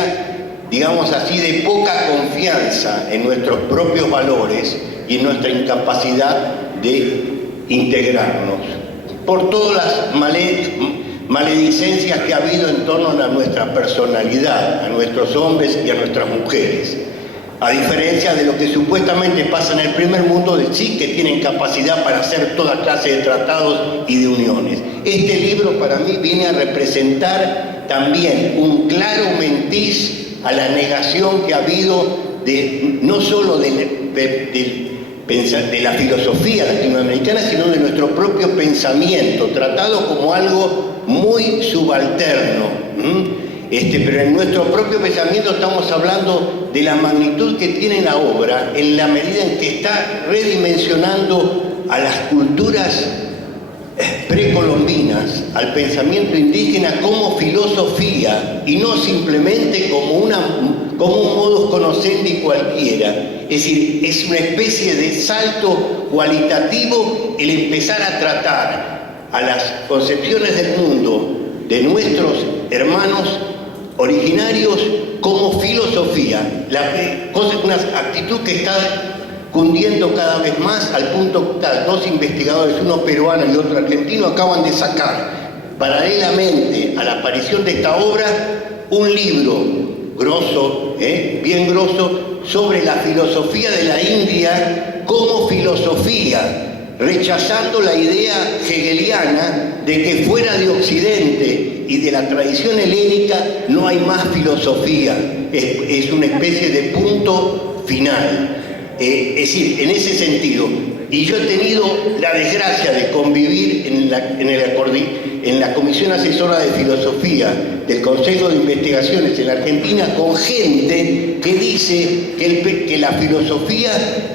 digamos así, de poca confianza en nuestros propios valores y en nuestra incapacidad de integrarnos. Por todas las maledicencias que ha habido en torno a nuestra personalidad, a nuestros hombres y a nuestras mujeres. A diferencia de lo que supuestamente pasa en el primer mundo, de sí que tienen capacidad para hacer toda clase de tratados y de uniones. Este libro para mí viene a representar también un claro matiz a la negación que ha habido no solo de la filosofía latinoamericana, sino de nuestro propio pensamiento, tratado como algo muy subalterno. Pero en nuestro propio pensamiento estamos hablando de la magnitud que tiene la obra en la medida en que está redimensionando a las culturas precolombinas, al pensamiento indígena como filosofía y no simplemente como un modus conoscendi cualquiera. Es decir, es una especie de salto cualitativo el empezar a tratar a las concepciones del mundo de nuestros hermanos originarios como filosofía, una actitud que está cundiendo cada vez más al punto que dos investigadores, uno peruano y otro argentino, acaban de sacar, paralelamente a la aparición de esta obra, un libro grosso, bien grosso, sobre la filosofía de la India como filosofía, rechazando la idea hegeliana de que fuera de Occidente y de la tradición helénica no hay más filosofía, es una especie de punto final. Es decir, en ese sentido, y yo he tenido la desgracia de convivir en la Comisión Asesora de Filosofía del Consejo de Investigaciones en la Argentina con gente que dice que la filosofía,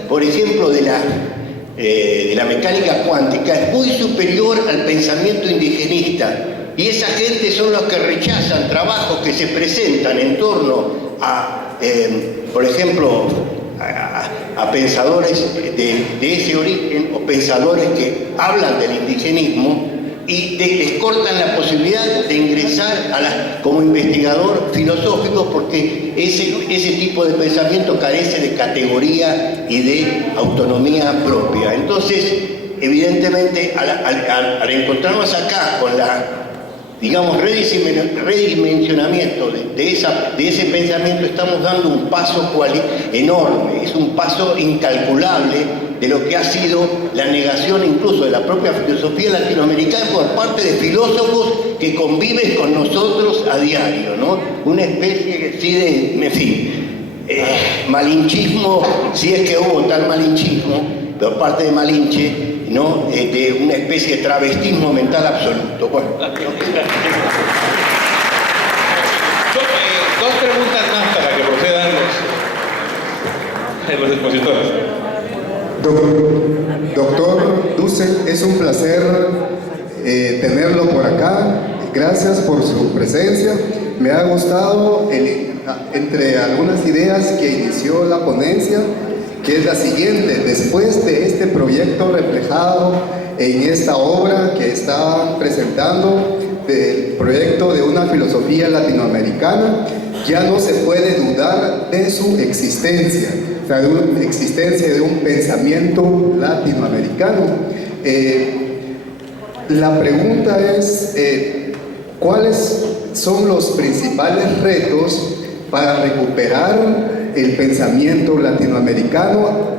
por ejemplo, de la mecánica cuántica es muy superior al pensamiento indigenista. Y esa gente son los que rechazan trabajos que se presentan en torno a, por ejemplo, a pensadores de ese origen o pensadores que hablan del indigenismo y les cortan la posibilidad de ingresar como investigador filosófico porque ese tipo de pensamiento carece de categoría y de autonomía propia. Entonces, evidentemente, al encontrarnos acá con digamos, redimensionamiento de ese pensamiento, estamos dando un paso enorme, es un paso incalculable de lo que ha sido la negación incluso de la propia filosofía latinoamericana por parte de filósofos que conviven con nosotros a diario, ¿no? Una especie en fin, malinchismo, si es que hubo tal malinchismo, por parte de Malinche, ¿no? De una especie de travestismo mental absoluto. Bueno. Dos preguntas más para que procedan los expositores. Doctor Dussel, es un placer tenerlo por acá. gracias por su presencia. Me ha gustado, entre algunas ideas que inició la ponencia, que es la siguiente: después de este proyecto reflejado en esta obra que está presentando, del proyecto de una filosofía latinoamericana, ya no se puede dudar de su existencia, o sea, de una existencia de un pensamiento latinoamericano. La pregunta es, ¿cuáles son los principales retos para recuperar el pensamiento latinoamericano,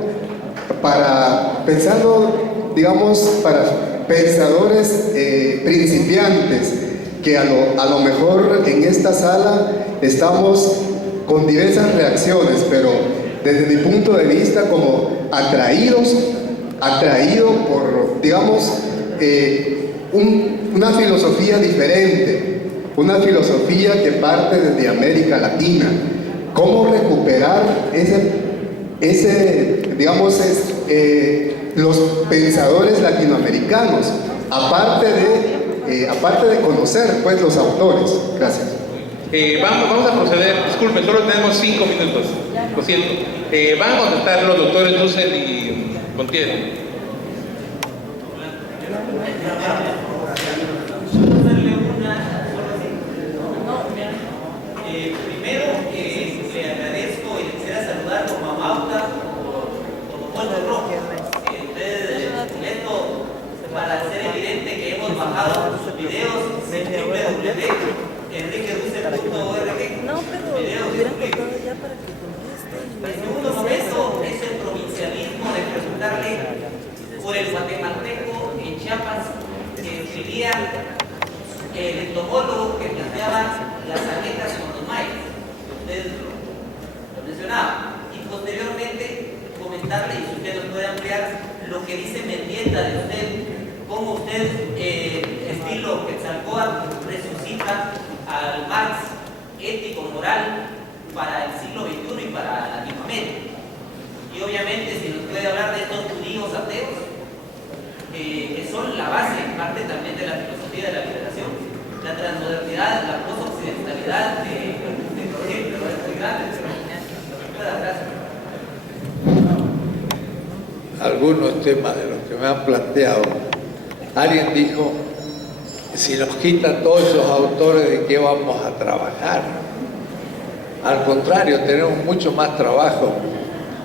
para pensarlo, digamos, para pensadores principiantes, que a lo mejor en esta sala estamos con diversas reacciones, pero desde mi punto de vista como atraído por, digamos, una filosofía diferente, una filosofía que parte desde América Latina. ¿Cómo recuperar los pensadores latinoamericanos, aparte de conocer pues los autores? Gracias. Vamos a proceder, disculpen, solo tenemos 5 minutos, lo siento. Van a contestar los doctores Dussel y Montiel. Primero, le agradezco y le quisiera saludar como Amauta, como Puerto Rojo. Ustedes, esto, para ser evidente que hemos bajado sus videos en www.enriqueduce.org. No, pero hubieran contado ya para que conteste. El segundo momento es el provincialismo de preguntarle por el guatemalteco en Chiapas que escribía el entomólogo que planteaba las aletas con los maíz, que ustedes lo mencionaban, y posteriormente comentarle, y si usted nos puede ampliar, lo que dice Mendieta de usted, cómo usted, estilo Quetzalcóatl, resucita al Marx ético-moral para el siglo XXI y para Latinoamérica. Y obviamente si nos puede hablar de estos judíos ateos, que son la base, parte también de la filosofía de la liberación, la transmodernidad, la post-occidentalidad de proyectos, es muy grande. Gracias. Algunos temas de los que me han planteado. Alguien dijo, si nos quitan todos esos autores, ¿de qué vamos a trabajar? Al contrario, tenemos mucho más trabajo.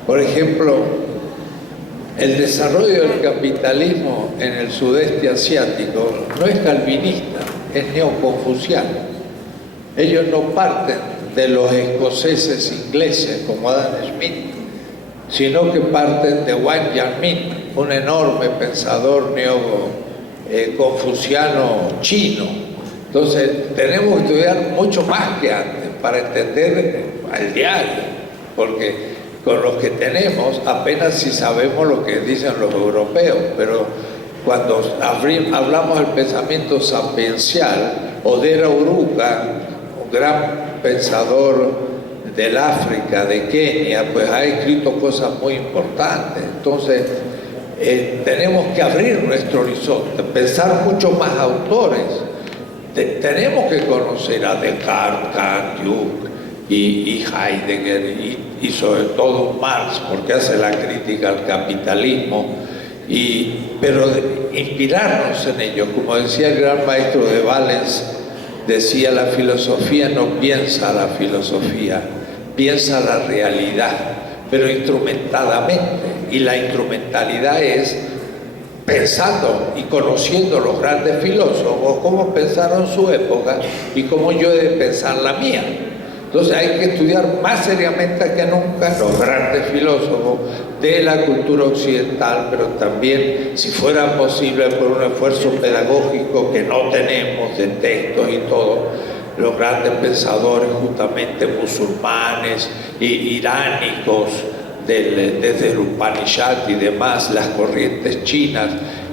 Por ejemplo, el desarrollo del capitalismo en el sudeste asiático no es calvinista, es neoconfuciano. Ellos no parten de los escoceses ingleses como Adam Smith, sino que parten de Wang Yanmin, un enorme pensador neoconfuciano chino. Entonces tenemos que estudiar mucho más que antes para entender el diario, porque con los que tenemos apenas si sabemos lo que dicen los europeos, pero cuando hablamos del pensamiento sapiencial, Odera Uruka, un gran pensador del África, de Kenia, pues ha escrito cosas muy importantes. Entonces tenemos que abrir nuestro horizonte, pensar mucho más autores. Tenemos que conocer a Descartes, Kant, Jung y Heidegger y sobre todo Marx, porque hace la crítica al capitalismo, pero inspirarnos en ellos. Como decía el gran maestro de Valens, decía, la filosofía no piensa la filosofía, piensa la realidad, pero instrumentadamente. Y la instrumentalidad es pensando y conociendo los grandes filósofos, cómo pensaron su época y cómo yo he de pensar la mía. Entonces hay que estudiar más seriamente que nunca los grandes filósofos de la cultura occidental, pero también, si fuera posible, por un esfuerzo pedagógico que no tenemos de textos y todo, los grandes pensadores justamente musulmanes e iránicos, desde el Upanishad y demás, las corrientes chinas.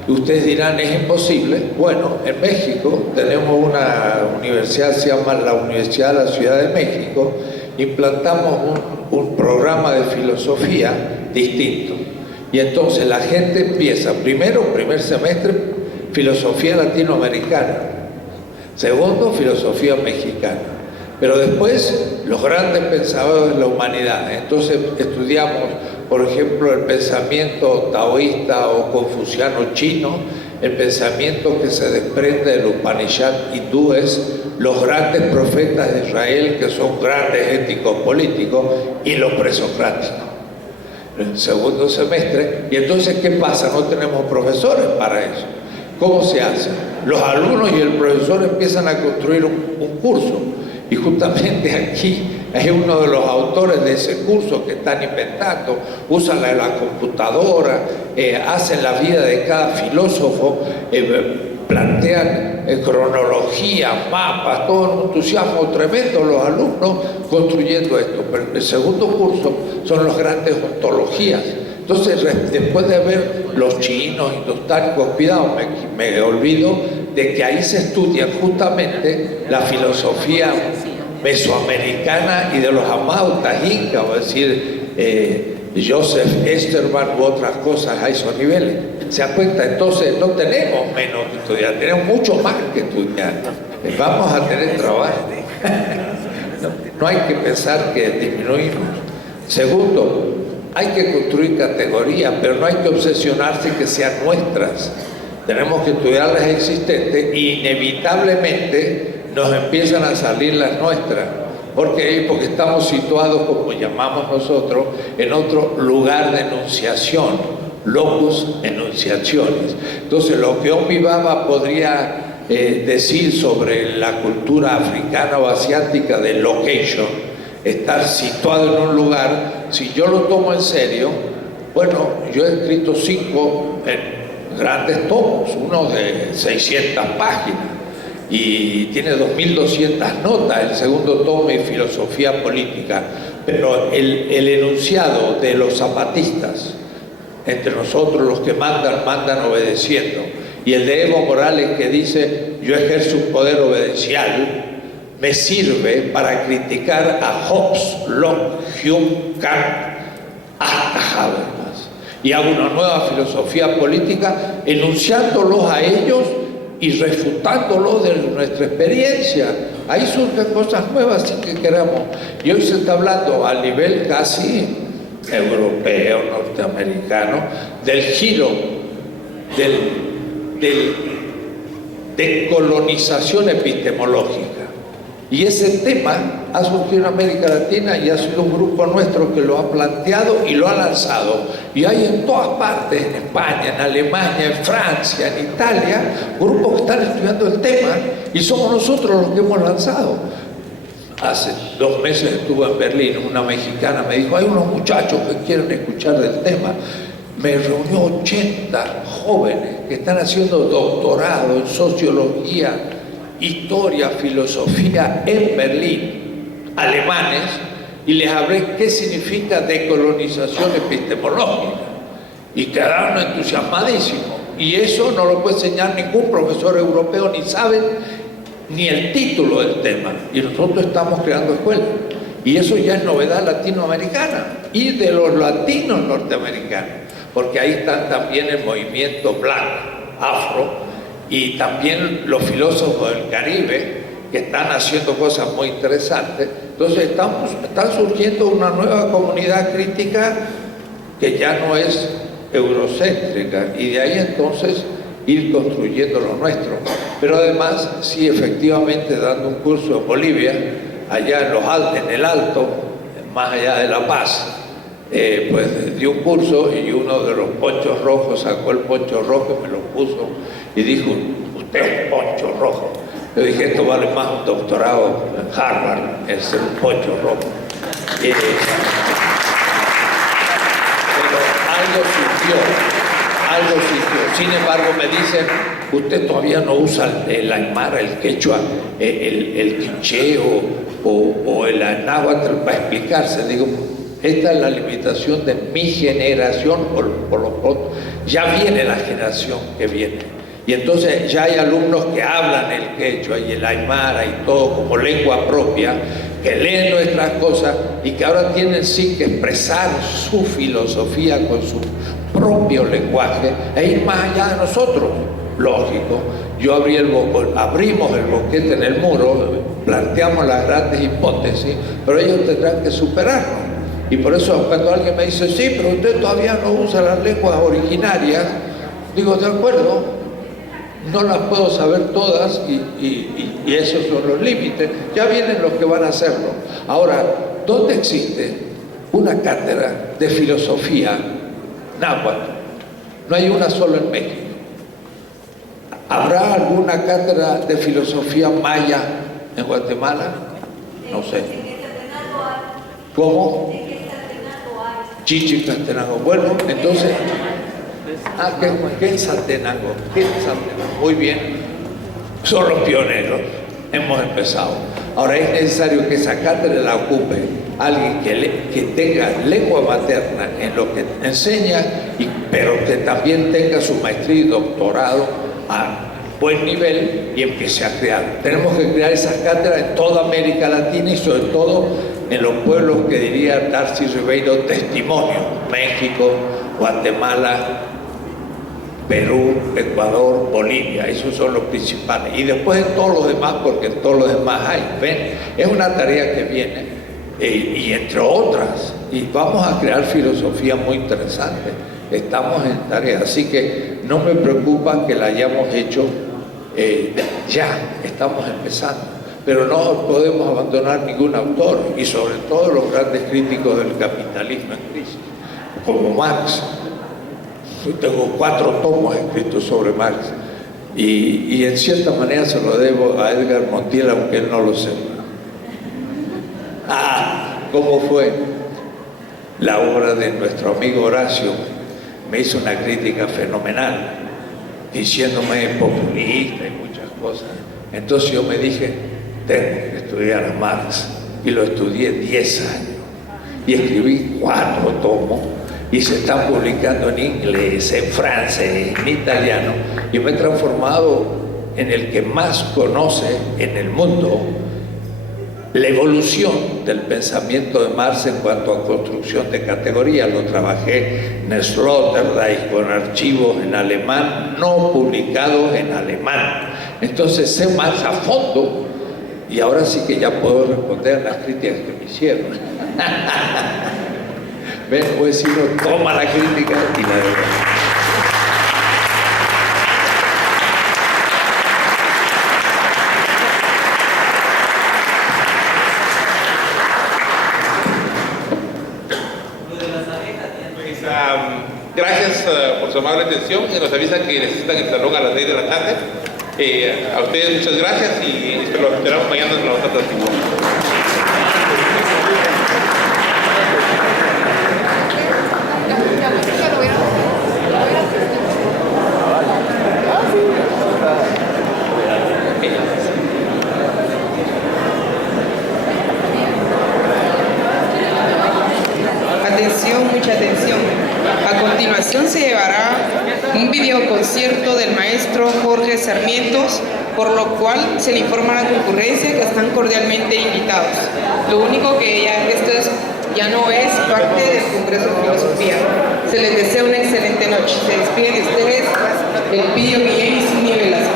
Y ustedes dirán, ¿es imposible? Bueno, en México tenemos una universidad, se llama la Universidad de la Ciudad de México, implantamos un programa de filosofía distinto. Y entonces la gente empieza, primer semestre, filosofía latinoamericana. Segundo, filosofía mexicana. Pero después, los grandes pensadores de la humanidad. Entonces estudiamos, por ejemplo, el pensamiento taoísta o confuciano chino, el pensamiento que se desprende del Upanishad hindúes, los grandes profetas de Israel, que son grandes éticos políticos, y los presocráticos. El segundo semestre. Y entonces, ¿qué pasa? No tenemos profesores para eso. ¿Cómo se hace? Los alumnos y el profesor empiezan a construir un curso. Y justamente aquí es uno de los autores de ese curso que están inventando, usan la computadora, hacen la vida de cada filósofo, plantean cronología, mapas, todo un entusiasmo tremendo los alumnos construyendo esto. Pero el segundo curso son las grandes ontologías. Entonces, después de ver los chinos, indostánicos, cuidado, me olvido de que ahí se estudia justamente la filosofía mesoamericana y de los amautas incas, es decir, Joseph Esterman u otras cosas a esos niveles. ¿Se da cuenta? Entonces no tenemos menos que estudiar, tenemos mucho más que estudiar. Vamos a tener trabajo. No hay que pensar que disminuimos. Segundo, hay que construir categorías, pero no hay que obsesionarse que sean nuestras. Tenemos que estudiar las existentes y inevitablemente nos empiezan a salir las nuestras. ¿Por qué? Porque estamos situados, como llamamos nosotros, en otro lugar de enunciación, locus enunciaciones. Entonces, lo que Homi Bhabha podría decir sobre la cultura africana o asiática de location, estar situado en un lugar, si yo lo tomo en serio, bueno, yo he escrito 5 grandes tomos, uno de 600 páginas, y tiene 2.200 notas, el segundo tomo es filosofía política, pero el enunciado de los zapatistas, entre nosotros los que mandan, mandan obedeciendo, y el de Evo Morales que dice, yo ejerzo un poder obedencial, me sirve para criticar a Hobbes, Locke, Hume, Kant, hasta Habermas, y hago una nueva filosofía política enunciándolos a ellos y refutándolos de nuestra experiencia. Ahí surgen cosas nuevas si que queramos. Y hoy se está hablando a nivel casi europeo, norteamericano, del giro, de colonización epistemológica. Y ese tema ha surgido en América Latina y ha sido un grupo nuestro que lo ha planteado y lo ha lanzado. Y hay en todas partes, en España, en Alemania, en Francia, en Italia, grupos que están estudiando el tema y somos nosotros los que hemos lanzado. Hace 2 meses estuve en Berlín, una mexicana me dijo, hay unos muchachos que quieren escuchar del tema. Me reunió 80 jóvenes que están haciendo doctorado en sociología, historia, filosofía en Berlín, alemanes, y les hablé qué significa decolonización epistemológica. Y quedaron entusiasmadísimos. Y eso no lo puede enseñar ningún profesor europeo, ni saben ni el título del tema. Y nosotros estamos creando escuelas. Y eso ya es novedad latinoamericana y de los latinos norteamericanos. Porque ahí están también el movimiento black, afro, y también los filósofos del Caribe que están haciendo cosas muy interesantes. Entonces está surgiendo una nueva comunidad crítica que ya no es eurocéntrica y de ahí entonces ir construyendo lo nuestro. Pero además, sí, efectivamente, dando un curso en Bolivia, allá en el Alto, más allá de La Paz, pues di un curso y uno de los ponchos rojos sacó el poncho rojo y me lo puso y dijo, usted es un poncho rojo. Yo dije, esto vale más un doctorado en Harvard, el ser un poncho rojo. Pero algo surgió. Sin embargo, me dicen, usted todavía no usa el aymara, el quechua, el quiché o el náhuatl para explicarse. Digo, esta es la limitación de mi generación, por lo pronto. Ya viene la generación que viene. Y entonces ya hay alumnos que hablan el quechua y el aymara y todo como lengua propia, que leen nuestras cosas y que ahora tienen sí que expresar su filosofía con su propio lenguaje e ir más allá de nosotros. lógico. Abrimos el boquete en el muro, planteamos las grandes hipótesis, pero ellos tendrán que superarlo. Y por eso cuando alguien me dice, sí, pero usted todavía no usa las lenguas originarias, digo, de acuerdo, no las puedo saber todas y esos son los límites. Ya vienen los que van a hacerlo. Ahora, ¿dónde existe una cátedra de filosofía náhuatl? No hay una sola en México. ¿Habrá alguna cátedra de filosofía maya en Guatemala? No sé. ¿Cómo? Chichicastenango. Bueno, entonces... ¿qué es Saltenango? Muy bien. Son los pioneros. Hemos empezado. Ahora es necesario que esa cátedra la ocupe alguien que tenga lengua materna en lo que enseña, pero que también tenga su maestría y doctorado a buen nivel y empiece a crear. Tenemos que crear esas cátedras en toda América Latina y sobre todo en los pueblos que diría Darcy Ribeiro testimonio: México, Guatemala, Perú, Ecuador, Bolivia. Esos son los principales. Y después en todos los demás, porque en todos los demás hay. ¿Ven? Es una tarea que viene. Y entre otras. Y vamos a crear filosofía muy interesante. Estamos en tarea. Así que no me preocupa que la hayamos hecho ya. Estamos empezando. Pero no podemos abandonar ningún autor. Y sobre todo los grandes críticos del capitalismo en crisis. Como Marx. Yo tengo 4 tomos escritos sobre Marx y en cierta manera se lo debo a Edgar Montiel, aunque él no lo sepa. ¿Cómo fue? La obra de nuestro amigo Horacio me hizo una crítica fenomenal, diciéndome populista y muchas cosas. Entonces yo me dije, tengo que estudiar a Marx, y lo estudié 10 años y escribí 4 tomos. Y se están publicando en inglés, en francés, en italiano. Yo me he transformado en el que más conoce en el mundo la evolución del pensamiento de Marx en cuanto a construcción de categorías. Lo trabajé en Sloterdijk con archivos en alemán, no publicados en alemán. Entonces sé Marx a fondo y ahora sí que ya puedo responder a las críticas que me hicieron. ¿Ven? Pues si uno toma la crítica y la devuelve. Gracias por su amable atención y nos avisan que necesitan el salón a las 6 de la tarde. A ustedes muchas gracias y los esperamos mañana en la otra tarde. Atención, mucha atención. A continuación se llevará un videoconcierto del maestro Jorge Sarmientos, por lo cual se le informa a la concurrencia que están cordialmente invitados. Lo único que esto ya no es parte del Congreso de Filosofía. Se les desea una excelente noche. Se despide de ustedes el Pidio Guillén y Sidney Velázquez.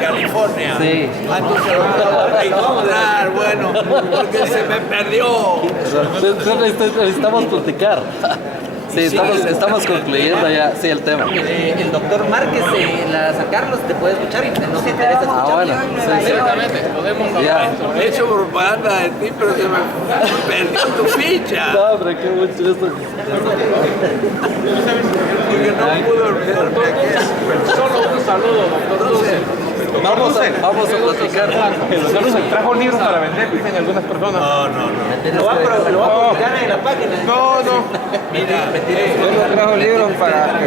California. Sí. Entonces lo voy a encontrar, bueno, porque se me perdió. Necesitamos platicar. Sí, estamos concluyendo ya, sí, el tema. El doctor Márquez, San Carlos, te puede escuchar y nos interesa escuchar. Bueno, sí. Exactamente, podemos hablar. He hecho propaganda de ti, pero se me perdió tu ficha. No, hombre, qué mucho esto. Porque no pudo olvidarme que solo un saludo, doctor Dulce. Vamos a platicar. Solo se trajo libros para vender, dicen algunas personas. No. Lo va a publicar en la página. No. Mira, yo trajo libros para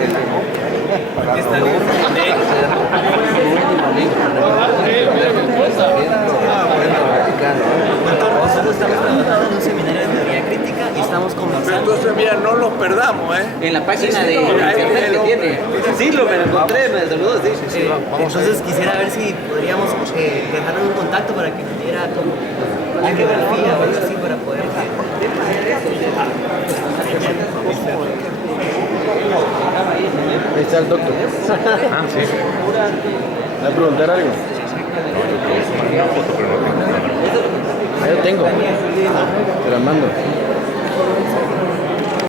Nosotros estamos trabajando en un seminario de teoría crítica y estamos no los perdamos, ¿eh? En la página de internet que tiene. Sí, lo me lo encontré, me saludó, sí. Entonces quisiera ver si podríamos dejar un contacto para que nos diera como la geografía o algo así para poder... Ahí está el doctor. Ah, sí. ¿Me va a preguntar algo? Ahí lo tengo. Te la mando.